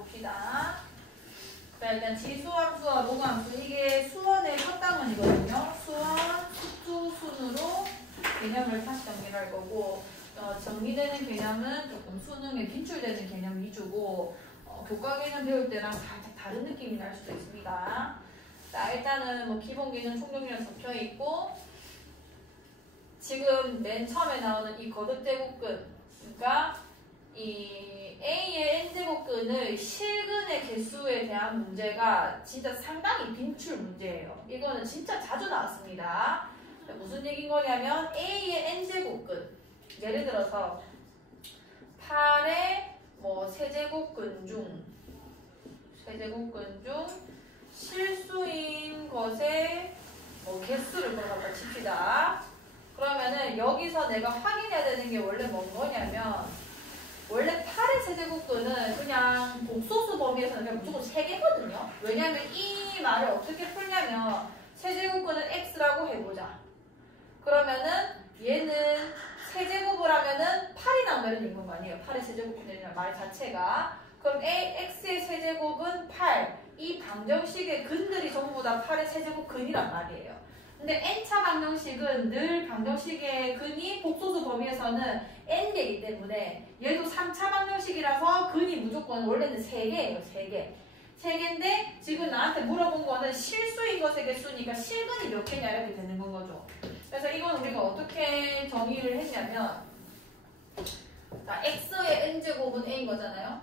봅시다. 자, 일단 지수함수와 로그함수. 이게 수원의 첫 단원이거든요. 수원, 수투, 순으로 개념을 다시 정리를 할 거고, 정리되는 개념은 조금 수능에 빈출되는 개념 위주고, 교과 개념 배울 때랑 살짝 다른 느낌이 날 수도 있습니다. 자, 일단은 뭐 기본 개념 총정리가 적혀 있고, 지금 맨 처음에 나오는 이 거듭제곱근, 그러니까 이 A의 n제곱근의 실근의 개수에 대한 문제가 진짜 상당히 빈출 문제예요. 이거는 진짜 자주 나왔습니다. 무슨 얘기인 거냐면 A의 n제곱근, 예를 들어서 8의 뭐 세제곱근 중 실수인 것의 뭐 개수를 갖다 칩시다. 그러면은 여기서 내가 확인해야 되는 게 원래 뭔 거냐면, 원래 8의 세제곱근은 그냥 복소수 범위에서는 그냥 무조건 3개거든요. 왜냐면 이 말을 어떻게 풀냐면, 세제곱근은 x라고 해보자. 그러면은 얘는 세제곱을 하면은 8이 나온다는 얘기인 거 아니에요. 8의 세제곱근이라는 말 자체가. 그럼 x의 세제곱은 8. 이 방정식의 근들이 전부 다 8의 세제곱근이란 말이에요. 근데 n차 방정식은 늘 방정식의 근이 복소수 범위에서는 n개이기 때문에, 얘도 3차 방정식이라서 근이 무조건 원래는 3개예요. 3개인데 지금 나한테 물어본 거는 실수인 것의 개수니까 실근이 몇 개냐 이렇게 되는 건 거죠. 그래서 이건 우리가 어떻게 정의를 했냐면, 자, x의 n제곱은 a인 거잖아요.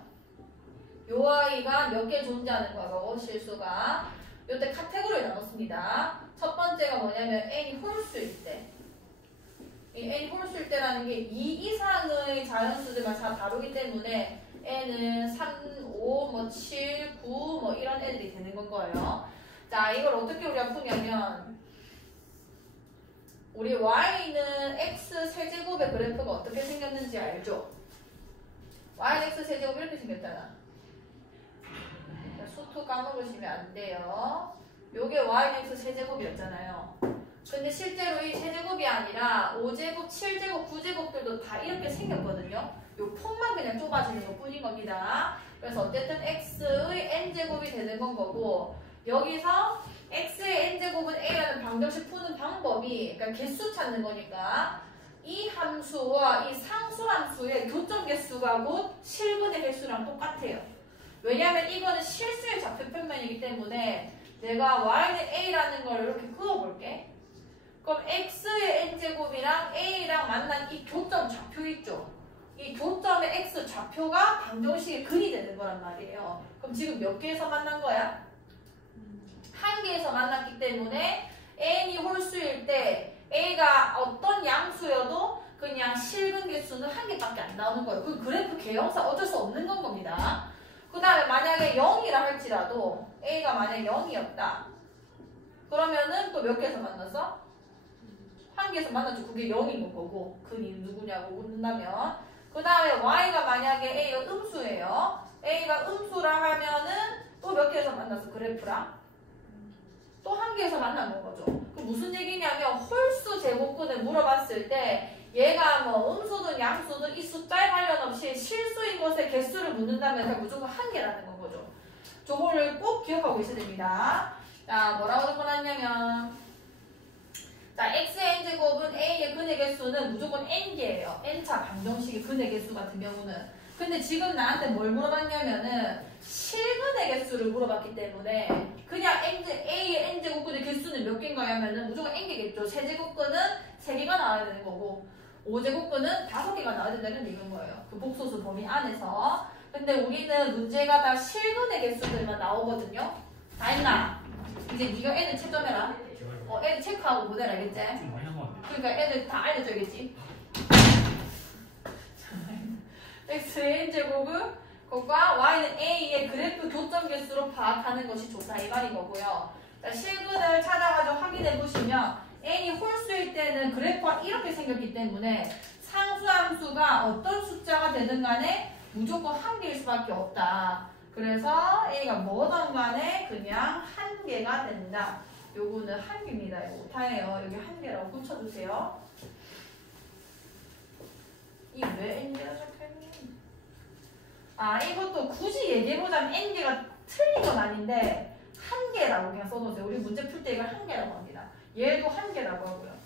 요 아이가 몇 개 존재하는 거고, 실수가. 요때 카테고리를 나눴습니다. 첫 번째가 뭐냐면 n이 홀수일 때. 이 n이 홀수일 때라는 게 2 이상의 자연수들만 다 다루기 때문에 n은 3, 5, 뭐 7, 9 뭐 이런 애들이 되는 건 거예요. 자, 이걸 어떻게 우리가 푸냐면, 우리 y는 x 세제곱의 그래프가 어떻게 생겼는지 알죠? y는 x 세제곱 이렇게 생겼잖아. 수투 까먹으시면 안 돼요. 요게 y는 x 세제곱이었잖아요. 근데 실제로 이 세제곱이 아니라 5제곱, 7제곱, 9제곱들도 다 이렇게 생겼거든요. 요 폭만 그냥 좁아지는 것 뿐인 겁니다. 그래서 어쨌든 x의 n제곱이 되는 건 거고, 여기서 x의 n제곱은 a라는 방정식 푸는 방법이, 그러니까 개수 찾는 거니까, 이 함수와 이 상수함수의 교점 개수가 곧 실근의 개수랑 똑같아요. 왜냐하면 이거는 실수의 좌표 평면이기 때문에 내가 y는 a라는 걸 이렇게 그어볼게. 그럼 x의 n제곱이랑 a랑 만난 이 교점 좌표 있죠? 이 교점의 x 좌표가 방정식의 근이 되는 거란 말이에요. 그럼 지금 몇 개에서 만난 거야? 한 개에서 만났기 때문에 n이 홀수일 때 a가 어떤 양수여도 그냥 실근 개수는 한 개밖에 안 나오는 거예요. 그 그래프 개형상 어쩔 수 없는 건 겁니다. 그 다음에 만약에 0이라 할지라도 a가 만약에 0이었다. 그러면은 또 몇 개에서 만났어? 한 개에서 만났죠. 그게 0인 거고, 근이 누구냐고 묻는다면. 그 다음에 y가 만약에 a가 음수예요. a가 음수라 하면은 또 몇 개에서 만났어? 그래프랑 또 한 개에서 만난 거죠. 그 무슨 얘기냐면, 홀수 제곱근을 물어봤을 때 얘가 뭐 음수든 양수든 이 숫자에 관련 없이 실수인 것의 개수를 묻는다면 무조건 한 개라는 건 거죠. 저거를 꼭 기억하고 있어야 됩니다. 자, 뭐라고 적어놨냐면, 자, x의 n제곱은 a의 근의 개수는 무조건 n개예요. n차 방정식의 근의 개수 같은 경우는. 근데 지금 나한테 뭘 물어봤냐면은 실근의 개수를 물어봤기 때문에 그냥 a의 n제곱근의 개수는 몇 개인가 하면은 무조건 n개겠죠. 세제곱근은 3개가 나와야 되는 거고, 5제곱근은 5개가 나와야 된다는 얘기인 거예요. 그 복소수 범위 안에서. 근데 우리는 문제가 다 실근의 개수들만 나오거든요. 다 했나? 이제 네가 애들 채점해라. 애들 체크하고 모델 알겠지? 그러니까 애들 다 알려줘야겠지. x의 n제곱은 그것과 y는 a의 그래프 교점 개수로 파악하는 것이 좋다 이 말인 거고요. 자, 실근을 찾아가지고 확인해 보시면 n이 홀수일 때는 그래프가 이렇게 생겼기 때문에 상수함수가 어떤 숫자가 되든 간에 무조건 한 개일 수밖에 없다. 그래서 a가 뭐든 간에 그냥 한 개가 된다. 요거는 한 개입니다. 이거 오타예요. 여기 한 개라고 붙여주세요. 이 왜 n개가 적혀있니? 이것도 굳이 얘기해보자면 n개가 틀린 건 아닌데 한 개라고 그냥 써놓으세요. 우리 문제 풀 때 이걸 한 개라고 합니다. 얘도 한 개라고 하고요.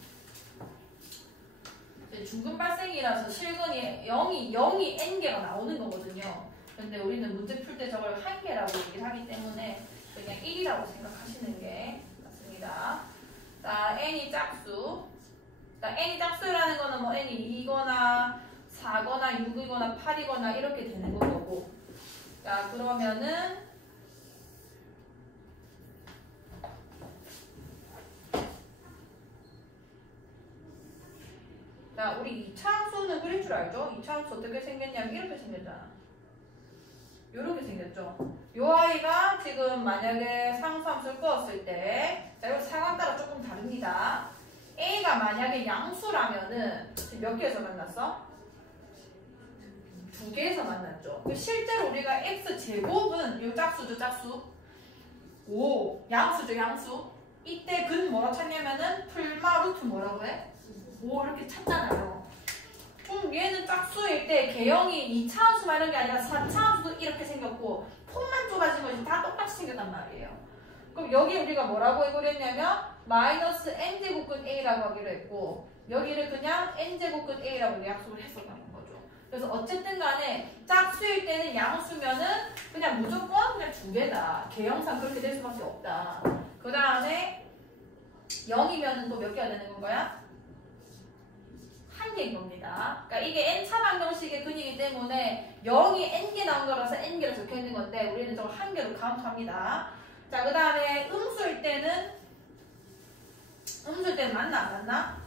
중근 발생이라서 실근이 0이 n개가 나오는 거거든요. 근데 우리는 문제 풀 때 저걸 한 개라고 얘기를 하기 때문에 그냥 1이라고 생각하시는 게 맞습니다. 자, n이 짝수. 자, n이 짝수라는 거는 뭐 n이 2거나 4거나 6이거나 8이거나 이렇게 되는 거고. 자, 그러면은 자, 우리 이차함수는 그릴 줄 알죠? 이차함수 어떻게 생겼냐면 이렇게 생겼잖아. 이렇게 생겼죠? 요 아이가 지금 만약에 상수함수를 꾸었을 때, 자, 이거 상황 따라 조금 다릅니다. A가 만약에 양수라면은 몇 개에서 만났어? 2개에서 만났죠. 실제로 우리가 x제곱은 요 짝수죠, 짝수. 5, 양수죠, 양수. 이때 근 뭐라고 찾냐면은 풀마 루트 뭐라고 해? 5 이렇게 찾잖아요. 그럼 얘는 짝수일 때 개형이 2차함수만 이런 게 아니라 4차함수도 이렇게 생겼고 폼만 좁아진 것이 다 똑같이 생겼단 말이에요. 그럼 여기 우리가 뭐라고 해보려 했냐면 마이너스 n제곱근 a라고 하기로 했고 여기를 그냥 n제곱근 a라고 약속을 했었던 거죠. 그래서 어쨌든 간에 짝수일 때는 양수면은 그냥 무조건 그냥 2개다. 개형상 그렇게 될 수밖에 없다. 그 다음에 0이면은 또 몇 개가 되는 건가요? 한 개인 겁니다. 그러니까 이게 n차 방정식의 근이기 때문에 0이 n개 나온 거라서 n개로 적혀 있는 건데 우리는 저걸 한 개로 카운트합니다. 자, 그 다음에 음수일 때는 만나 안 만나?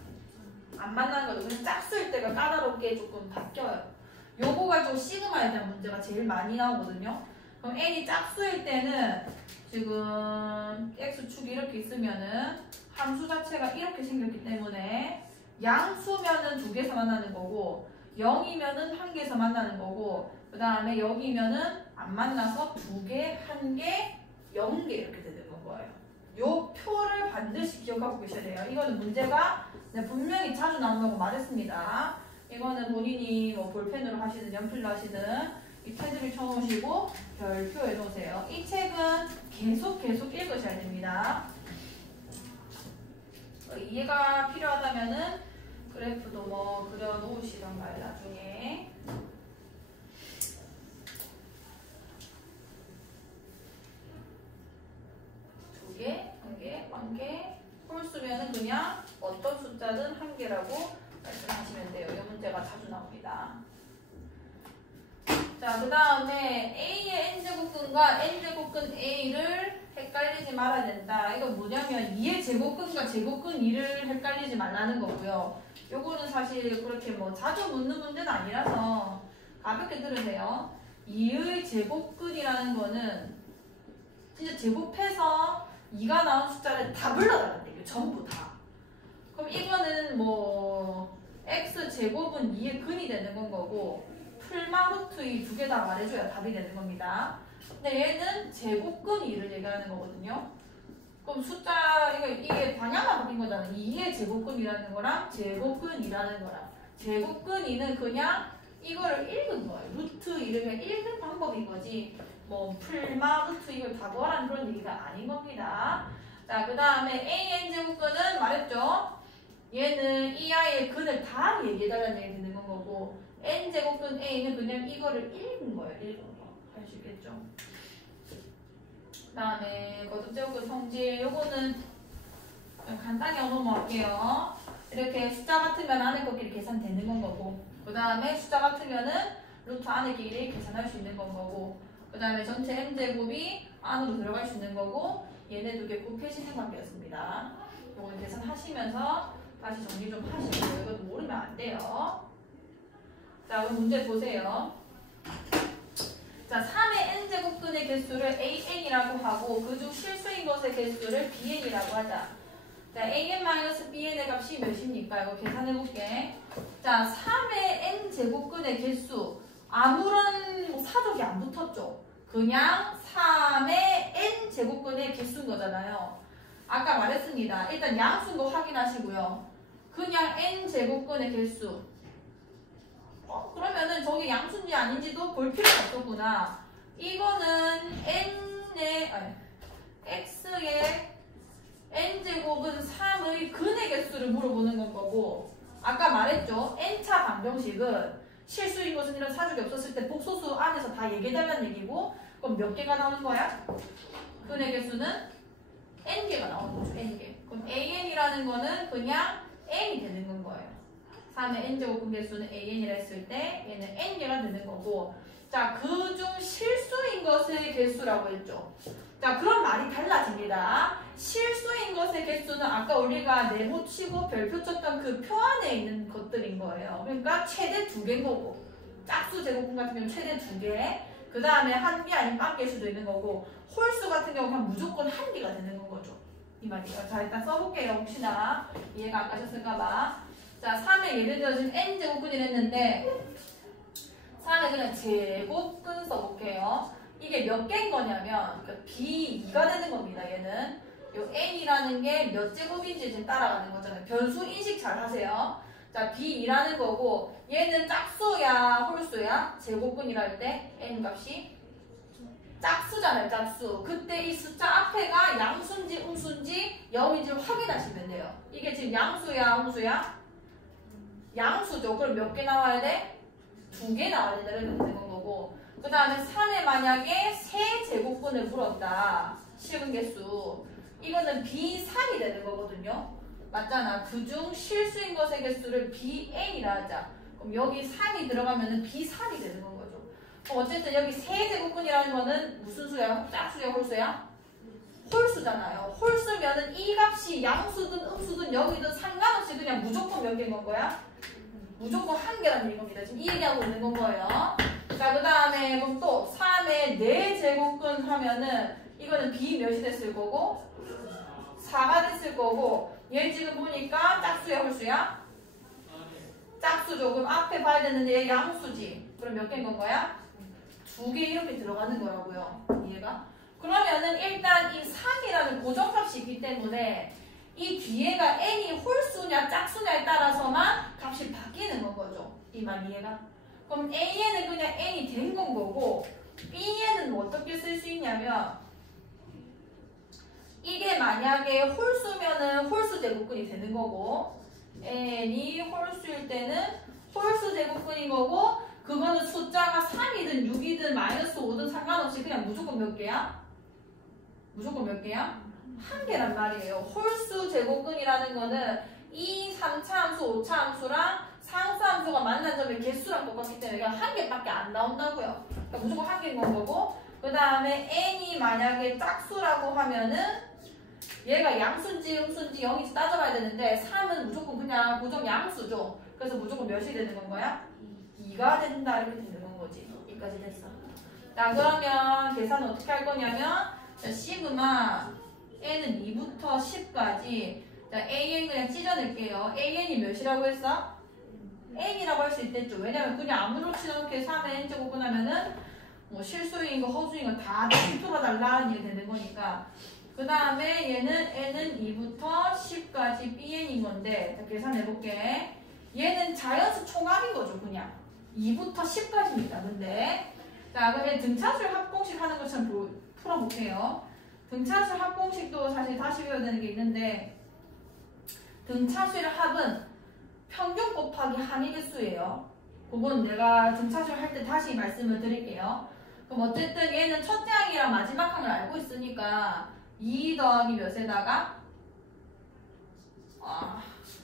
안 만나는 거죠. 그래서 짝수일 때가 까다롭게 조금 바뀌어요. 요거가 좀 시그마에 대한 문제가 제일 많이 나오거든요. 그럼 n이 짝수일 때는 지금 x축이 이렇게 있으면은 함수 자체가 이렇게 생겼기 때문에 양수면은 2개에서 만나는 거고 0이면은 1개에서 만나는 거고 그 다음에 여기면은 안 만나서 2개, 1개, 0개 이렇게 되는 거예요. 요 표를 반드시 기억하고 계셔야 돼요. 이거는 문제가 분명히 자주 나온다고 말했습니다. 이거는 본인이 뭐 볼펜으로 하시든 연필로 하시든 이 테두리 쳐놓으시고 별표 해놓으세요. 이 책은 계속 읽으셔야 됩니다. 이해가 필요하다면은 그래프도 뭐 그려놓으시던가요, 나중에. 두 개, 한 개, 한 개. 홀수면은 그냥 어떤 숫자든 한 개라고 말씀하시면 돼요. 이 문제가 자주 나옵니다. 자, 그 다음에 A의 n제곱근과 n제곱근 A를 헷갈리지 말아야 된다. 이건 뭐냐면 2의 제곱근과 제곱근 2를 헷갈리지 말라는 거고요. 요거는 사실 그렇게 뭐 자주 묻는 문제는 아니라서 가볍게 들으세요. 2의 제곱근이라는 거는 진짜 제곱해서 2가 나온 숫자를 다 불러달라는 얘기예요. 전부 다. 그럼 이거는 뭐 x제곱은 2의 근이 되는 건 거고 풀마 루트 이 2개 다 말해줘야 답이 되는 겁니다. 근데 얘는 제곱근 2를 얘기하는 거거든요. 그럼 숫자 이게 방향만 바뀐 거잖아요. 2의 제곱근이라는 거랑 제곱근이라는 거랑 제곱근 2는 그냥 이거를 읽은 거예요. 루트 2를 그냥 읽는 방법인 거지 뭐 풀마 루트 이걸 다 구하라는 그런 얘기가 아닌 겁니다. 자, 그 다음에 AN 제곱근은 말했죠. 얘는 이 아이의 근을 다 얘기해달라는 얘기 되는 건 거고 n 제곱근 a는 그냥 이거를 읽은 거예요. 읽은 거. 아시겠죠? 그 다음에 거듭제곱근 성질 요거는 간단히 넘어갈게요. 이렇게 숫자 같으면 안에 것끼리 계산되는 건 거고 그 다음에 숫자 같으면은 루트 안에 끼리 계산할 수 있는 건 거고 그 다음에 전체 n제곱이 안으로 들어갈 수 있는 거고 얘네 두 개 곱해지는 관계였습니다. 요거 계산하시면서 다시 정리 좀 하시고요. 이것도 모르면 안 돼요. 자, 그럼 문제 보세요. 자, 3의 n제곱근의 개수를 an이라고 하고 그중 실수인 것의 개수를 bn이라고 하자. 자, an-bn의 값이 몇입니까? 이거 계산해볼게. 자, 3의 n제곱근의 개수 아무런 뭐 사족이 안 붙었죠? 그냥 3의 n제곱근의 개수인 거잖아요. 아까 말했습니다. 일단 양수인 거 확인하시고요. 그냥 n제곱근의 개수 그러면은 저게 양수인지 아닌지도 볼 필요가 없었구나. 이거는 x의 n제곱은 3의 근의 개수를 물어보는 건 거고, 아까 말했죠. n차 방정식은 실수인 것은 이런 사족이 없었을 때 복소수 안에서 다 얘기해달라는 얘기고, 그럼 몇 개가 나오는 거야? 근의 개수는 n개가 나오는 거죠. n개. 그럼 an이라는 거는 그냥 n이 되는 건 거예요. 3의 n제곱 근개수는 an이라 했을 때 얘는 n개가 되는 거고, 자, 그중 실수인 것의 개수라고 했죠. 자, 그럼 말이 달라집니다. 실수인 것의 개수는 아까 우리가 네모 치고 별표 쳤던 그 표 안에 있는 것들인 거예요. 그러니까 최대 2개인 거고, 짝수 제곱근 같은 경우는 최대 2개, 그 다음에 1개 아닌 빵개일 수도 있는 거고, 홀수 같은 경우는 무조건 1개가 되는 건 거죠. 이 말이에요. 자, 일단 써볼게요. 혹시나 이해가 안 가셨을까봐. 자, 3에 예를 들어 지금 n제곱근을 했는데 3에 그냥 제곱근 써볼게요. 이게 몇 개인 거냐면 b2가 되는 겁니다. 얘는 요 n이라는 게 몇 제곱인지 지금 따라가는 거잖아요. 변수 인식 잘 하세요. 자, b2라는 거고, 얘는 짝수야 홀수야? 제곱근이라 할 때 n 값이 짝수잖아요. 짝수. 그때 이 숫자 앞에가 양수인지 음수인지 0인지 확인하시면 돼요. 이게 지금 양수야 음수야? 양수죠. 그럼 몇 개 나와야 돼? 2개 나와야 된다. 이렇게 되는 거고, 그 다음에 3에 만약에 세 제곱근을 물었다. 실근 개수. 이거는 B3이 되는 거거든요. 맞잖아. 그중 실수인 것의 개수를 BN이라 하자. 그럼 여기 3이 들어가면 B3이 되는 건 거죠. 그럼 어쨌든 여기 세 제곱근이라는 거는 무슨 수야? 짝수야 홀수야? 홀수잖아요. 홀수면은 이 값이 양수든 음수든 여기든 상관없이 그냥 무조건 몇 개인 건 거야? 무조건 1개라는 얘기입니다. 지금 이 얘기하고 있는 건 거예요. 자, 그 다음에 그럼 또 3에 4제곱근 하면은 이거는 B 몇이 됐을 거고 4가 됐을 거고, 얘 지금 보니까 짝수야 홀수야? 짝수죠. 그럼 앞에 봐야 되는데 얘 양수지. 그럼 몇 개인 건 거야? 2개 이렇게 들어가는 거라고요. 이해가? 그러면은 일단 이 3이라는 고정값이 있기 때문에 이 뒤에가 n이 홀수냐 짝수냐에 따라서만 값이 바뀌는 건 거죠. 이 말 이해가? 그럼 a에는 그냥 n이 된 건 거고, b에는 뭐 어떻게 쓸 수 있냐면, 이게 만약에 홀수면은 홀수 제곱근이 되는 거고, n이 홀수일 때는 홀수 제곱근인 거고, 그거는 숫자가 3이든 6이든 마이너스 5든 상관없이 그냥 무조건 몇 개야? 무조건 몇 개야? 1개란 말이에요. 홀수 제곱근이라는 거는 2, 3차 함수, 5차 함수랑 상수 함수가 만난 점의 개수랑 똑같기 때문에 그냥 1개밖에 안 나온다고요. 그러니까 무조건 1개인 건 거고, 그 다음에 n이 만약에 짝수라고 하면은 얘가 양수인지 음수인지 0인지 따져봐야 되는데 3은 무조건 그냥 고정 양수죠. 그래서 무조건 몇이 되는 건 거야? 2가 된다 이렇게 되는 건 거지. 여기까지 됐어. 자, 그러면 계산은 어떻게 할 거냐면, 자, 시그마 n은 2부터 10까지. 자, an 그냥 찢어낼게요. an이 몇이라고 했어? n이라고 할 수 있겠죠. 왜냐면 그냥 아무렇지 않게 3의 n제곱분 하면은 뭐 실수인 거 허수인 거 다 풀어달라는 얘기 되는 거니까. 그 다음에 얘는 n은 2부터 10까지 bn인 건데, 자, 계산해볼게. 얘는 자연수 총합인 거죠. 그냥 2부터 10까지입니다. 근데 자, 그러면 등차수열 합공식 하는 것처럼 풀어볼게요. 등차수열 합공식도 사실 다시 배워야 되는 게 있는데, 등차수열 합은 평균 곱하기 항의 개수예요. 그건 내가 등차수열 할 때 다시 말씀을 드릴게요. 그럼 어쨌든 얘는 첫째 항이랑 마지막 항을 알고 있으니까 2 더하기 몇에다가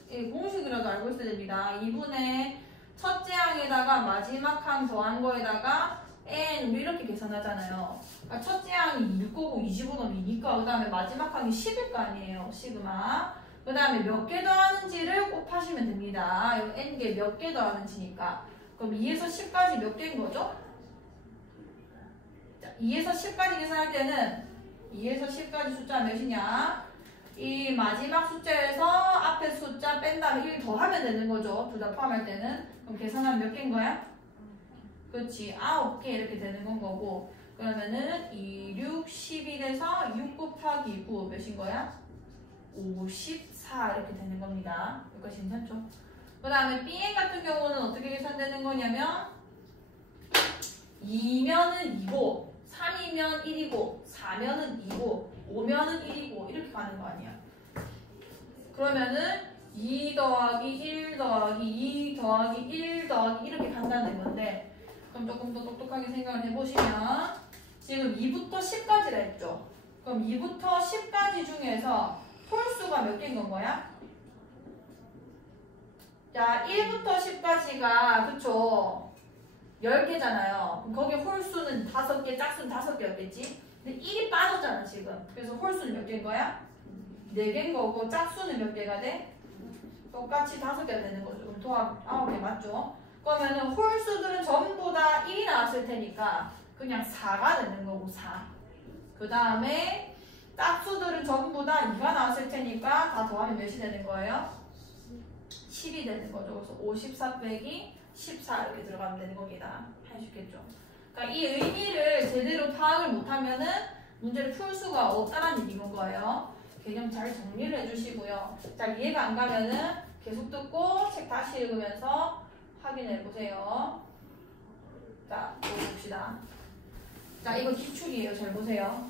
이 공식이라도 알고 있어야 됩니다. 2분의 첫째 항에다가 마지막 항 더한 거에다가 n 이렇게 계산하잖아요. 그러니까 첫째 항이 2일 거고 25는 2니까 그 다음에 마지막 항이 10일 거 아니에요. 시그마. 그 다음에 몇 개 더하는지를 곱하시면 됩니다. 여기 n개 몇 개 더하는지니까. 그럼 2에서 10까지 몇 개인 거죠? 자, 2에서 10까지 계산할 때는 2에서 10까지 숫자 몇이냐? 이 마지막 숫자에서 앞에 숫자 뺀 다음에 1 더하면 되는 거죠. 둘 다 포함할 때는. 그럼 계산하면 몇 개인 거야? 그렇지. 9개 이렇게 되는 건 거고. 그러면은 2, 6, 11에서 6 곱하기 9 몇인 거야? 54 이렇게 되는 겁니다. 여기까지 괜찮죠? 그 다음에 Bn 같은 경우는 어떻게 계산되는 거냐면 2면은 2고 3이면 1이고 4면은 2고 5면은 1이고 이렇게 가는 거 아니야. 그러면은 2 더하기 1 더하기 2 더하기 1 더하기 이렇게 간다는 건데, 그럼 조금 더 똑똑하게 생각을 해보시면 지금 2부터 10까지라 했죠. 그럼 2부터 10까지 중에서 홀수가 몇 개인 건 거야? 자, 1부터 10까지가 그쵸 10개잖아요. 그럼 거기 홀수는 5개, 짝수는 5개였겠지? 근데 1이 빠졌잖아 지금. 그래서 홀수는 몇 개인 거야? 4개인 거고 짝수는 몇 개가 돼? 똑같이 5개가 되는 거죠. 그럼 도합 9개 맞죠? 그러면은 홀수들은 전부 다 1이 나왔을 테니까 그냥 4가 되는 거고 4. 그 다음에 짝수들은 전부 다 2가 나왔을 테니까 다 더하면 몇이 되는 거예요? 10이 되는 거죠. 그래서 54 빼기 14 이렇게 들어가면 되는 겁니다. 할 수 있겠죠? 그러니까 이 의미를 제대로 파악을 못하면은 문제를 풀 수가 없다는 얘기인 거예요. 개념 잘 정리를 해주시고요. 자, 이해가 안 가면은 계속 듣고 책 다시 읽으면서 확인해 보세요. 자, 또 봅시다. 자, 이거 기출이에요. 잘 보세요.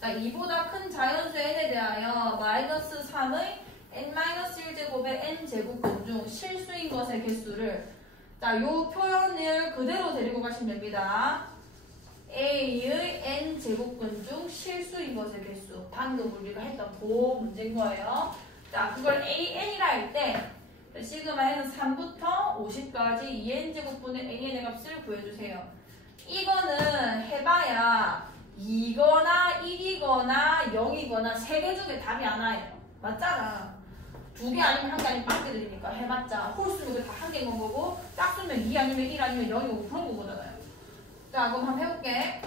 자, 2보다 큰 자연수 n에 대하여 마이너스 3의 n-1제곱의 n제곱근 중 실수인 것의 개수를, 자, 요 표현을 그대로 데리고 가시면 됩니다. A의 n제곱근 중 실수인 것의 개수. 방금 우리가 했던 그 문제인 거예요. 자, 그걸 AN이라 할 때 시그마에는 3부터 50까지 2n제곱분의 n의 값을 구해주세요. 이거는 해봐야 2거나 1이거나 0이거나 3개 중에 답이 하나예요. 맞잖아. 2개 아니면 1개 아니면 빵개 들리니까 해봤자 홀수는 다 1개인 건 거고 짝수면 2 아니면 1 아니면 0이고 그런 거잖아요. 자, 그럼 한번 해볼게.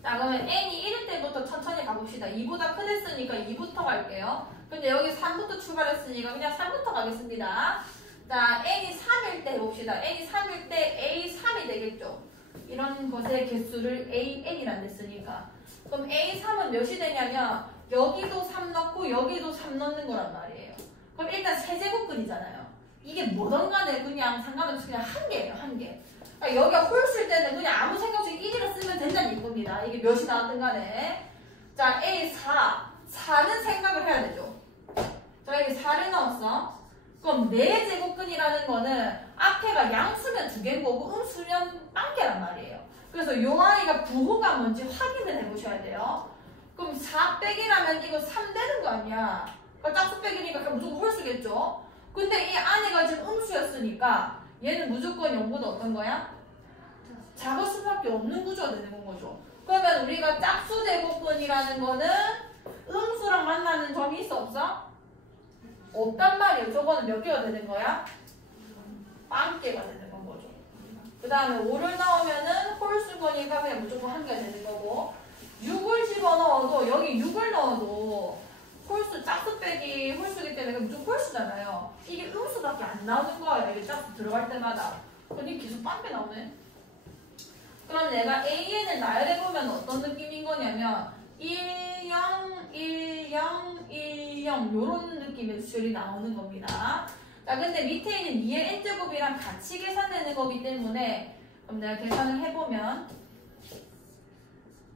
자, 그러면 n이 1일 때부터 천천히 가봅시다. 2보다 크댔으니까 2부터 갈게요. 근데 여기 3부터 출발했으니까 그냥 3부터 가겠습니다. 자, n이 3일 때 해봅시다. n이 3일 때 a3이 되겠죠. 이런 것의 개수를 an이란 됐으니까. 그럼 a3은 몇이 되냐면 여기도 3 넣고 여기도 3 넣는 거란 말이에요. 그럼 일단 세제곱근이잖아요. 이게 뭐든 간에 그냥 상관없이 그냥 한 개예요. 한 개. 그러니까 여기가 홀수일 때는 그냥 아무 생각 없이 1이라 쓰면 된다는 얘기입니다. 이게 몇이 나왔든 간에. 자, A4. 4는 생각을 해야 되죠. 자, 여기 4를 넣었어. 그럼 4제곱근이라는 거는 앞에가 양수면 2개인 거고 음수면 1개란 말이에요. 그래서 요 아이가 부호가 뭔지 확인을 해보셔야 돼요. 그럼 4 빼기라면 이거 3 되는 거 아니야. 그러니까 짝수 빼기니까 무조건 홀수겠죠. 근데 이 안에가 지금 음수였으니까 얘는 무조건 0보다 어떤 거야? 작을 수밖에 없는 구조가 되는 거죠. 그러면 우리가 짝수 제곱근이라는 거는 음수랑 만나는 점이 있어 없어? 없단 말이에요. 저거는 몇 개가 되는 거야? 1개가 되는 건 거죠. 그 다음에 5를 넣으면은 홀수거니까 그냥 무조건 1개가 되는 거고 6을 집어넣어도 여기 6을 넣어도 홀수, 짝수 빼기 홀수기 때문에 무조건 홀수잖아요. 이게 음수밖에 안 나오는 거예요. 이게 짝수 들어갈 때마다. 근데 계속 1개 나오네. 그럼 내가 AN을 나열해보면 어떤 느낌인 거냐면 1, 0, 1, 0, 1, 0 요런 느낌의 수열이 나오는 겁니다. 자, 근데 밑에 있는 2의 n제곱이랑 같이 계산되는 거기 때문에 그럼 내가 계산을 해보면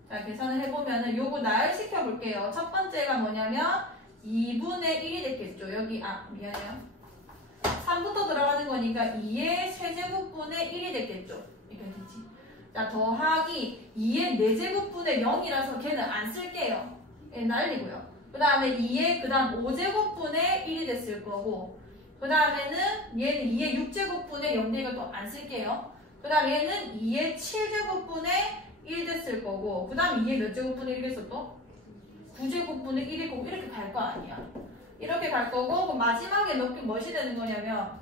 자, 계산을 해보면은 요거 나열시켜 볼게요. 첫 번째가 뭐냐면 2분의 1이 됐겠죠. 여기 미안해요. 3부터 들어가는 거니까 2의 세제곱분의 1이 됐겠죠. 이렇게 되지. 자, 더하기 2의 4제곱분의 0이라서 걔는 안 쓸게요. 얘 날리고요. 그 다음에 2의 그 다음 5제곱분의 1이 됐을 거고 그 다음에는 얘는 2의 6제곱분의 0되니까 또 안 쓸게요. 그 다음 얘는 2의 7제곱분의 1 됐을 거고 그 다음 2의 몇 제곱분의 1이겠어 또? 9제곱분의 1일 거고 이렇게 갈 거 아니야. 이렇게 갈 거고 그럼 마지막에 몇이 되는 거냐면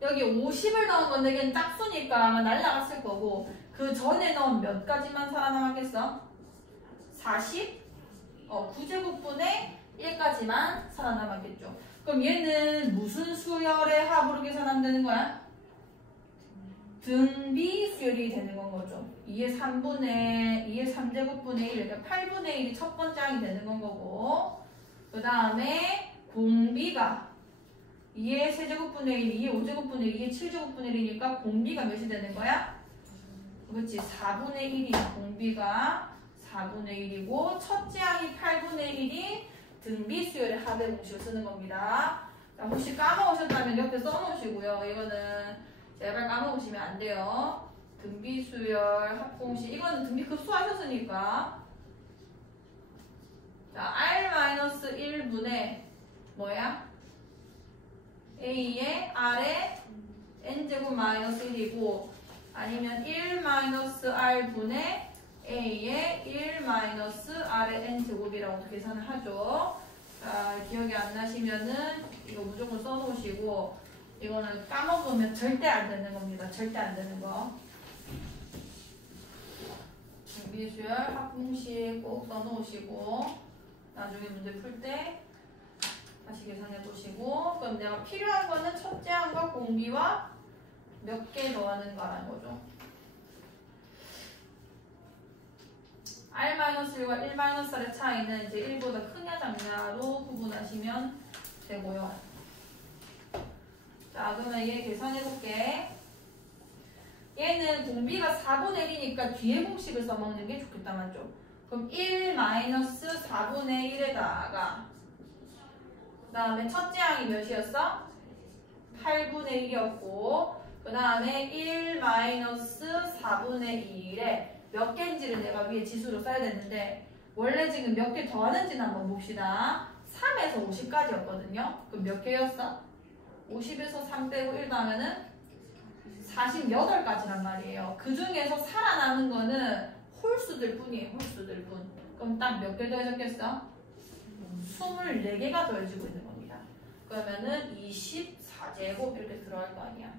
여기 50을 넣은 건데 걔는 짝수니까 아마 날라갔을 거고 그 전에 넣은 몇 가지만 살아남았겠어? 40? 9제곱분의 1까지만 살아남았겠죠. 그럼 얘는 무슨 수열의 합으로 계산하면 되는 거야? 등비 수열이 되는 건 거죠. 2의 3제곱분의 1, 그러니까 8분의 1이 첫 번째 항이 되는 건 거고 그 다음에 공비가 2의 세제곱분의 1, 2의 5제곱분의 2의 7제곱분의 1이니까 공비가 몇이 되는 거야? 그렇지. 4분의 1이 공비가 4분의 1이고 첫째 항이 8분의 1인 등비수열의 합의 공식을 쓰는 겁니다. 자, 혹시 까먹으셨다면 옆에 써놓으시고요. 이거는 제발 까먹으시면 안 돼요. 등비수열 합공식. 이거는 등비급수 하셨으니까. 자, R-1분의 뭐야? A의 R의 N제곱 마이너스 1이고 아니면 1-R분의 A의 1-R의 N제곱이라고 계산을 하죠. 자, 기억이 안 나시면은 이거 무조건 써놓으시고 이거는 까먹으면 절대 안 되는 겁니다. 절대 안 되는 거. 등비수열 합공식 꼭 써놓으시고 나중에 문제 풀 때 다시 계산해 보시고 그럼 내가 필요한 거는 첫째 항과 공비와 몇 개 더하는가라는 거죠. R-1과 1-R의 차이는 이제 1보다 크냐 작냐로 구분하시면 되고요. 자, 그러면 얘 계산해 볼게. 얘는 공비가 4분의 1이니까 뒤에 공식을 써먹는 게 좋겠다 맞죠? 그럼 1-4분의 1에다가 그 다음에 첫째 항이 몇이었어? 8분의 1이었고 그 다음에 1-4분의 2에 몇 개인지를 내가 위에 지수로 써야 되는데 원래 지금 몇 개 더하는지는 한번 봅시다. 3에서 50까지였거든요. 그럼 몇 개였어? 50에서 3 빼고 1 더하면은 48가지란 말이에요. 그 중에서 살아남은 거는 홀수들 뿐이에요. 홀수들 뿐. 그럼 딱 몇 개 더해졌겠어? 24개가 더해지고 있는 겁니다. 그러면은 24제곱 이렇게 들어갈 거 아니야.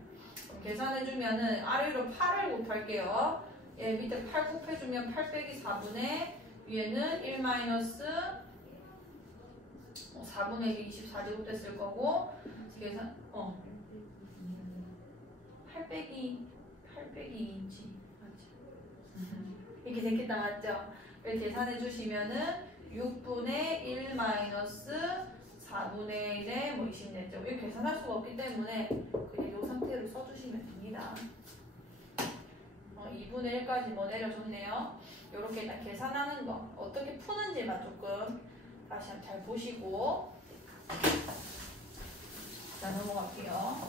그럼 계산해주면은 아래로 8을 곱할게요. 얘 밑에 8 곱해주면 8 빼기 4분의 위에는 4분의 1이 24제곱 됐을 거고 계산 8 빼기 2인치 맞지? 이렇게 됐겠다 맞죠? 이렇게 계산해 주시면은 6분의 1 마이너스 4분의 1에 뭐 20내죠. 이렇게 계산할 수가 없기 때문에 그냥 이 상태로 써주시면 됩니다. 2분의 1까지 뭐 내려줬네요. 이렇게 일단 계산하는 거 어떻게 푸는지만 조금 다시 한번 잘 보시고 자 넘어갈게요.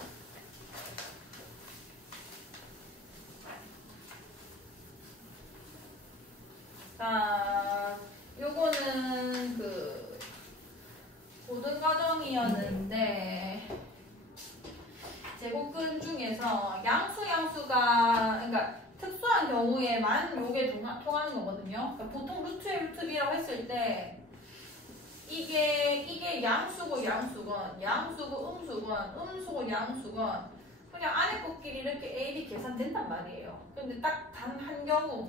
자, 요거는 그 고등과정이었는데 제곱근 중에서 양수가 그러니까 특수한 경우에만 요게 통하는 거거든요. 그러니까 보통 루트 A, 루트 B라고 했을 때 이게 양수고 양수건, 양수고 음수고 양수건 그냥 안에 것끼리 이렇게 A, B 계산된단 말이에요. 근데 딱 단 한 경우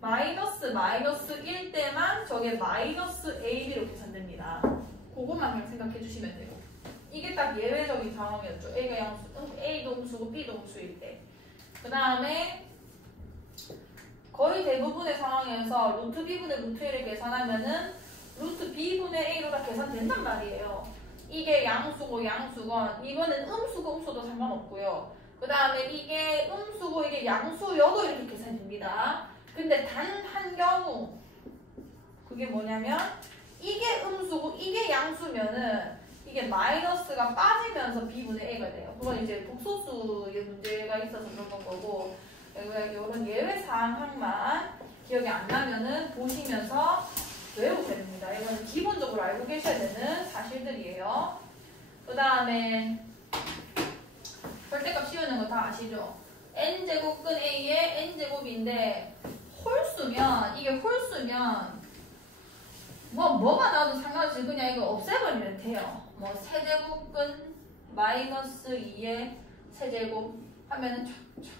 마이너스 1 때만 저게 마이너스 AB로 계산됩니다. 그것만 그냥 생각해 주시면 돼요. 이게 딱 예외적인 상황이었죠. A가 양수, A도 음수고 B도 음수일 때. 그 다음에 거의 대부분의 상황에서 루트 B분의 루트 A를 계산하면은 루트 B분의 A로 다 계산된단 말이에요. 이게 양수고 양수건 이거는 음수고 음수도 상관없고요. 그 다음에 이게 음수고 이게 양수여도 이렇게 계산됩니다. 근데 단 한 경우 그게 뭐냐면 이게 음수고 이게 양수면은 이게 마이너스가 빠지면서 B분의 A가 돼요. 그건 이제 복소수의 문제가 있어서 그런 거고 이런 예외 사항만 기억이 안 나면은 보시면서 외우게 됩니다. 이거는 기본적으로 알고 계셔야 되는 사실들이에요. 그 다음에 절대값 씌우는 거 다 아시죠? n제곱근 A의 n제곱인데 이게 홀수면 뭐가 나와도 상관없이 그냥 이거 없애버리면 돼요. 뭐 세제곱근 마이너스 2의 세제곱 하면은 촥촥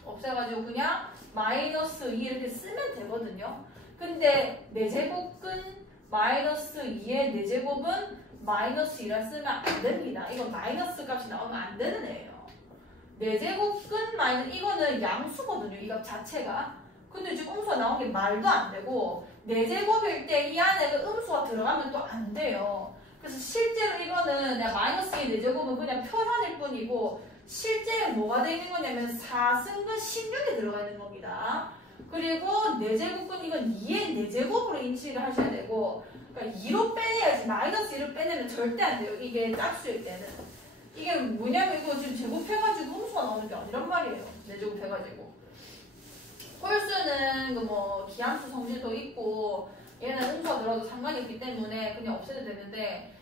없애가지고 그냥 마이너스 2 이렇게 쓰면 되거든요. 근데 4제곱근 마이너스 2의 4제곱은 마이너스 2라 쓰면 안 됩니다. 이건 마이너스 값이 나오면 안 되는 애예요. 4제곱근 마이너스 이거는 양수거든요. 이 값 자체가. 근데 지금 음수가 나온 게 말도 안 되고 4제곱일 때 이 안에 그 음수가 들어가면 또 안 돼요. 그래서 실제로 이거는 내가 마이너스 2 4제곱은 그냥 표현일 뿐이고 실제 뭐가 되어 있는 거냐면 4승근 16에 들어가 있는 겁니다. 그리고 4제곱은 이건 2의 4제곱으로 인식을 하셔야 되고 그러니까 2로 빼내야지 마이너스 2를 빼내면 절대 안 돼요. 이게 짝수일 때는. 이게 뭐냐면 이거 지금 제곱해가지고 음수가 나오는 게 아니란 말이에요. 4제곱 해가지고. 홀수는 그 뭐 기함수 성질도 있고 얘는 음수가 들어도 상관이 없기 때문에 그냥 없애도 되는데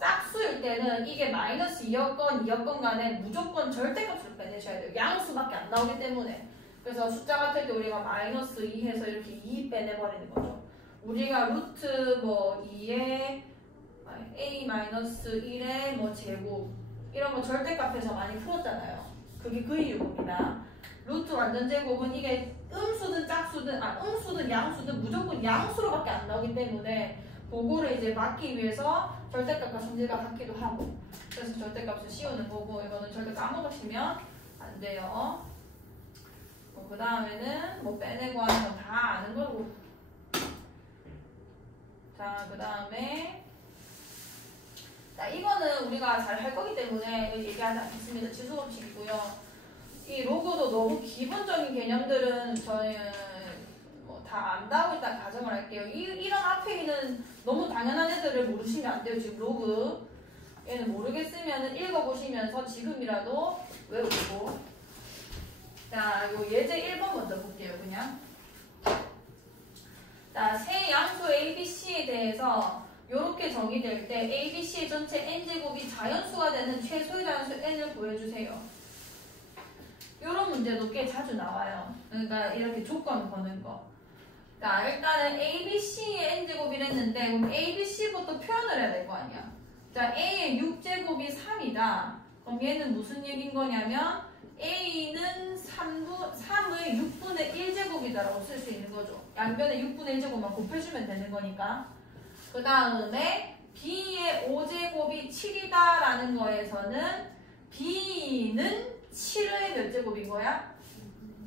짝수일 때는 이게 마이너스 2였건 2였건 간에 무조건 절대값으로 빼내셔야 돼요. 양수밖에 안 나오기 때문에. 그래서 숫자 같을 때 우리가 마이너스 2 해서 이렇게 2 빼내버리는 거죠. 우리가 루트 뭐 2에 a 마이너스 1의 뭐 제곱 이런 거 절대값에서 많이 풀었잖아요. 그게 그 이유입니다. 루트 완전 제곱은 이게 음수든 짝수든 음수든 양수든 무조건 양수로밖에 안 나오기 때문에 그거를 이제 막기 위해서 절대값과 성질과 같기도 하고 그래서 절대값을 씌우는 거고 이거는 절대 까먹으시면 안 돼요. 그 다음에는 뭐 빼내고 하는 건 다 아는 거고 자 그 다음에 자 이거는 우리가 잘 할 거기 때문에 얘기하지 않겠습니다. 지수법칙이고요. 이 로그도 너무 기본적인 개념들은 저는 뭐 다 안다고 일단 가정을 할게요. 이런 앞에 있는 너무 당연한 애들을 모르시면 안 돼요. 지금 로그 얘는 모르겠으면 읽어보시면서 지금이라도 외우고 자 요 예제 1번 먼저 볼게요. 그냥 자 세 양수 ABC에 대해서 이렇게 정의될 때 ABC의 전체 n제곱이 자연수가 되는 최소의 자연수 n을 구해주세요. 이런 문제도 꽤 자주 나와요. 그러니까 이렇게 조건 거는 거. 자, 일단은 ABC의 n제곱이랬는데 그럼 ABC부터 표현을 해야 될 거 아니야. 자, A의 6제곱이 3이다. 그럼 얘는 무슨 얘기인 거냐면 A는 3의 6분의 1제곱이다라고 쓸 수 있는 거죠. 양변에 6분의 1제곱만 곱해주면 되는 거니까. 그 다음에 B의 5제곱이 7이다라는 거에서는 B는 7의 몇 제곱인 거야?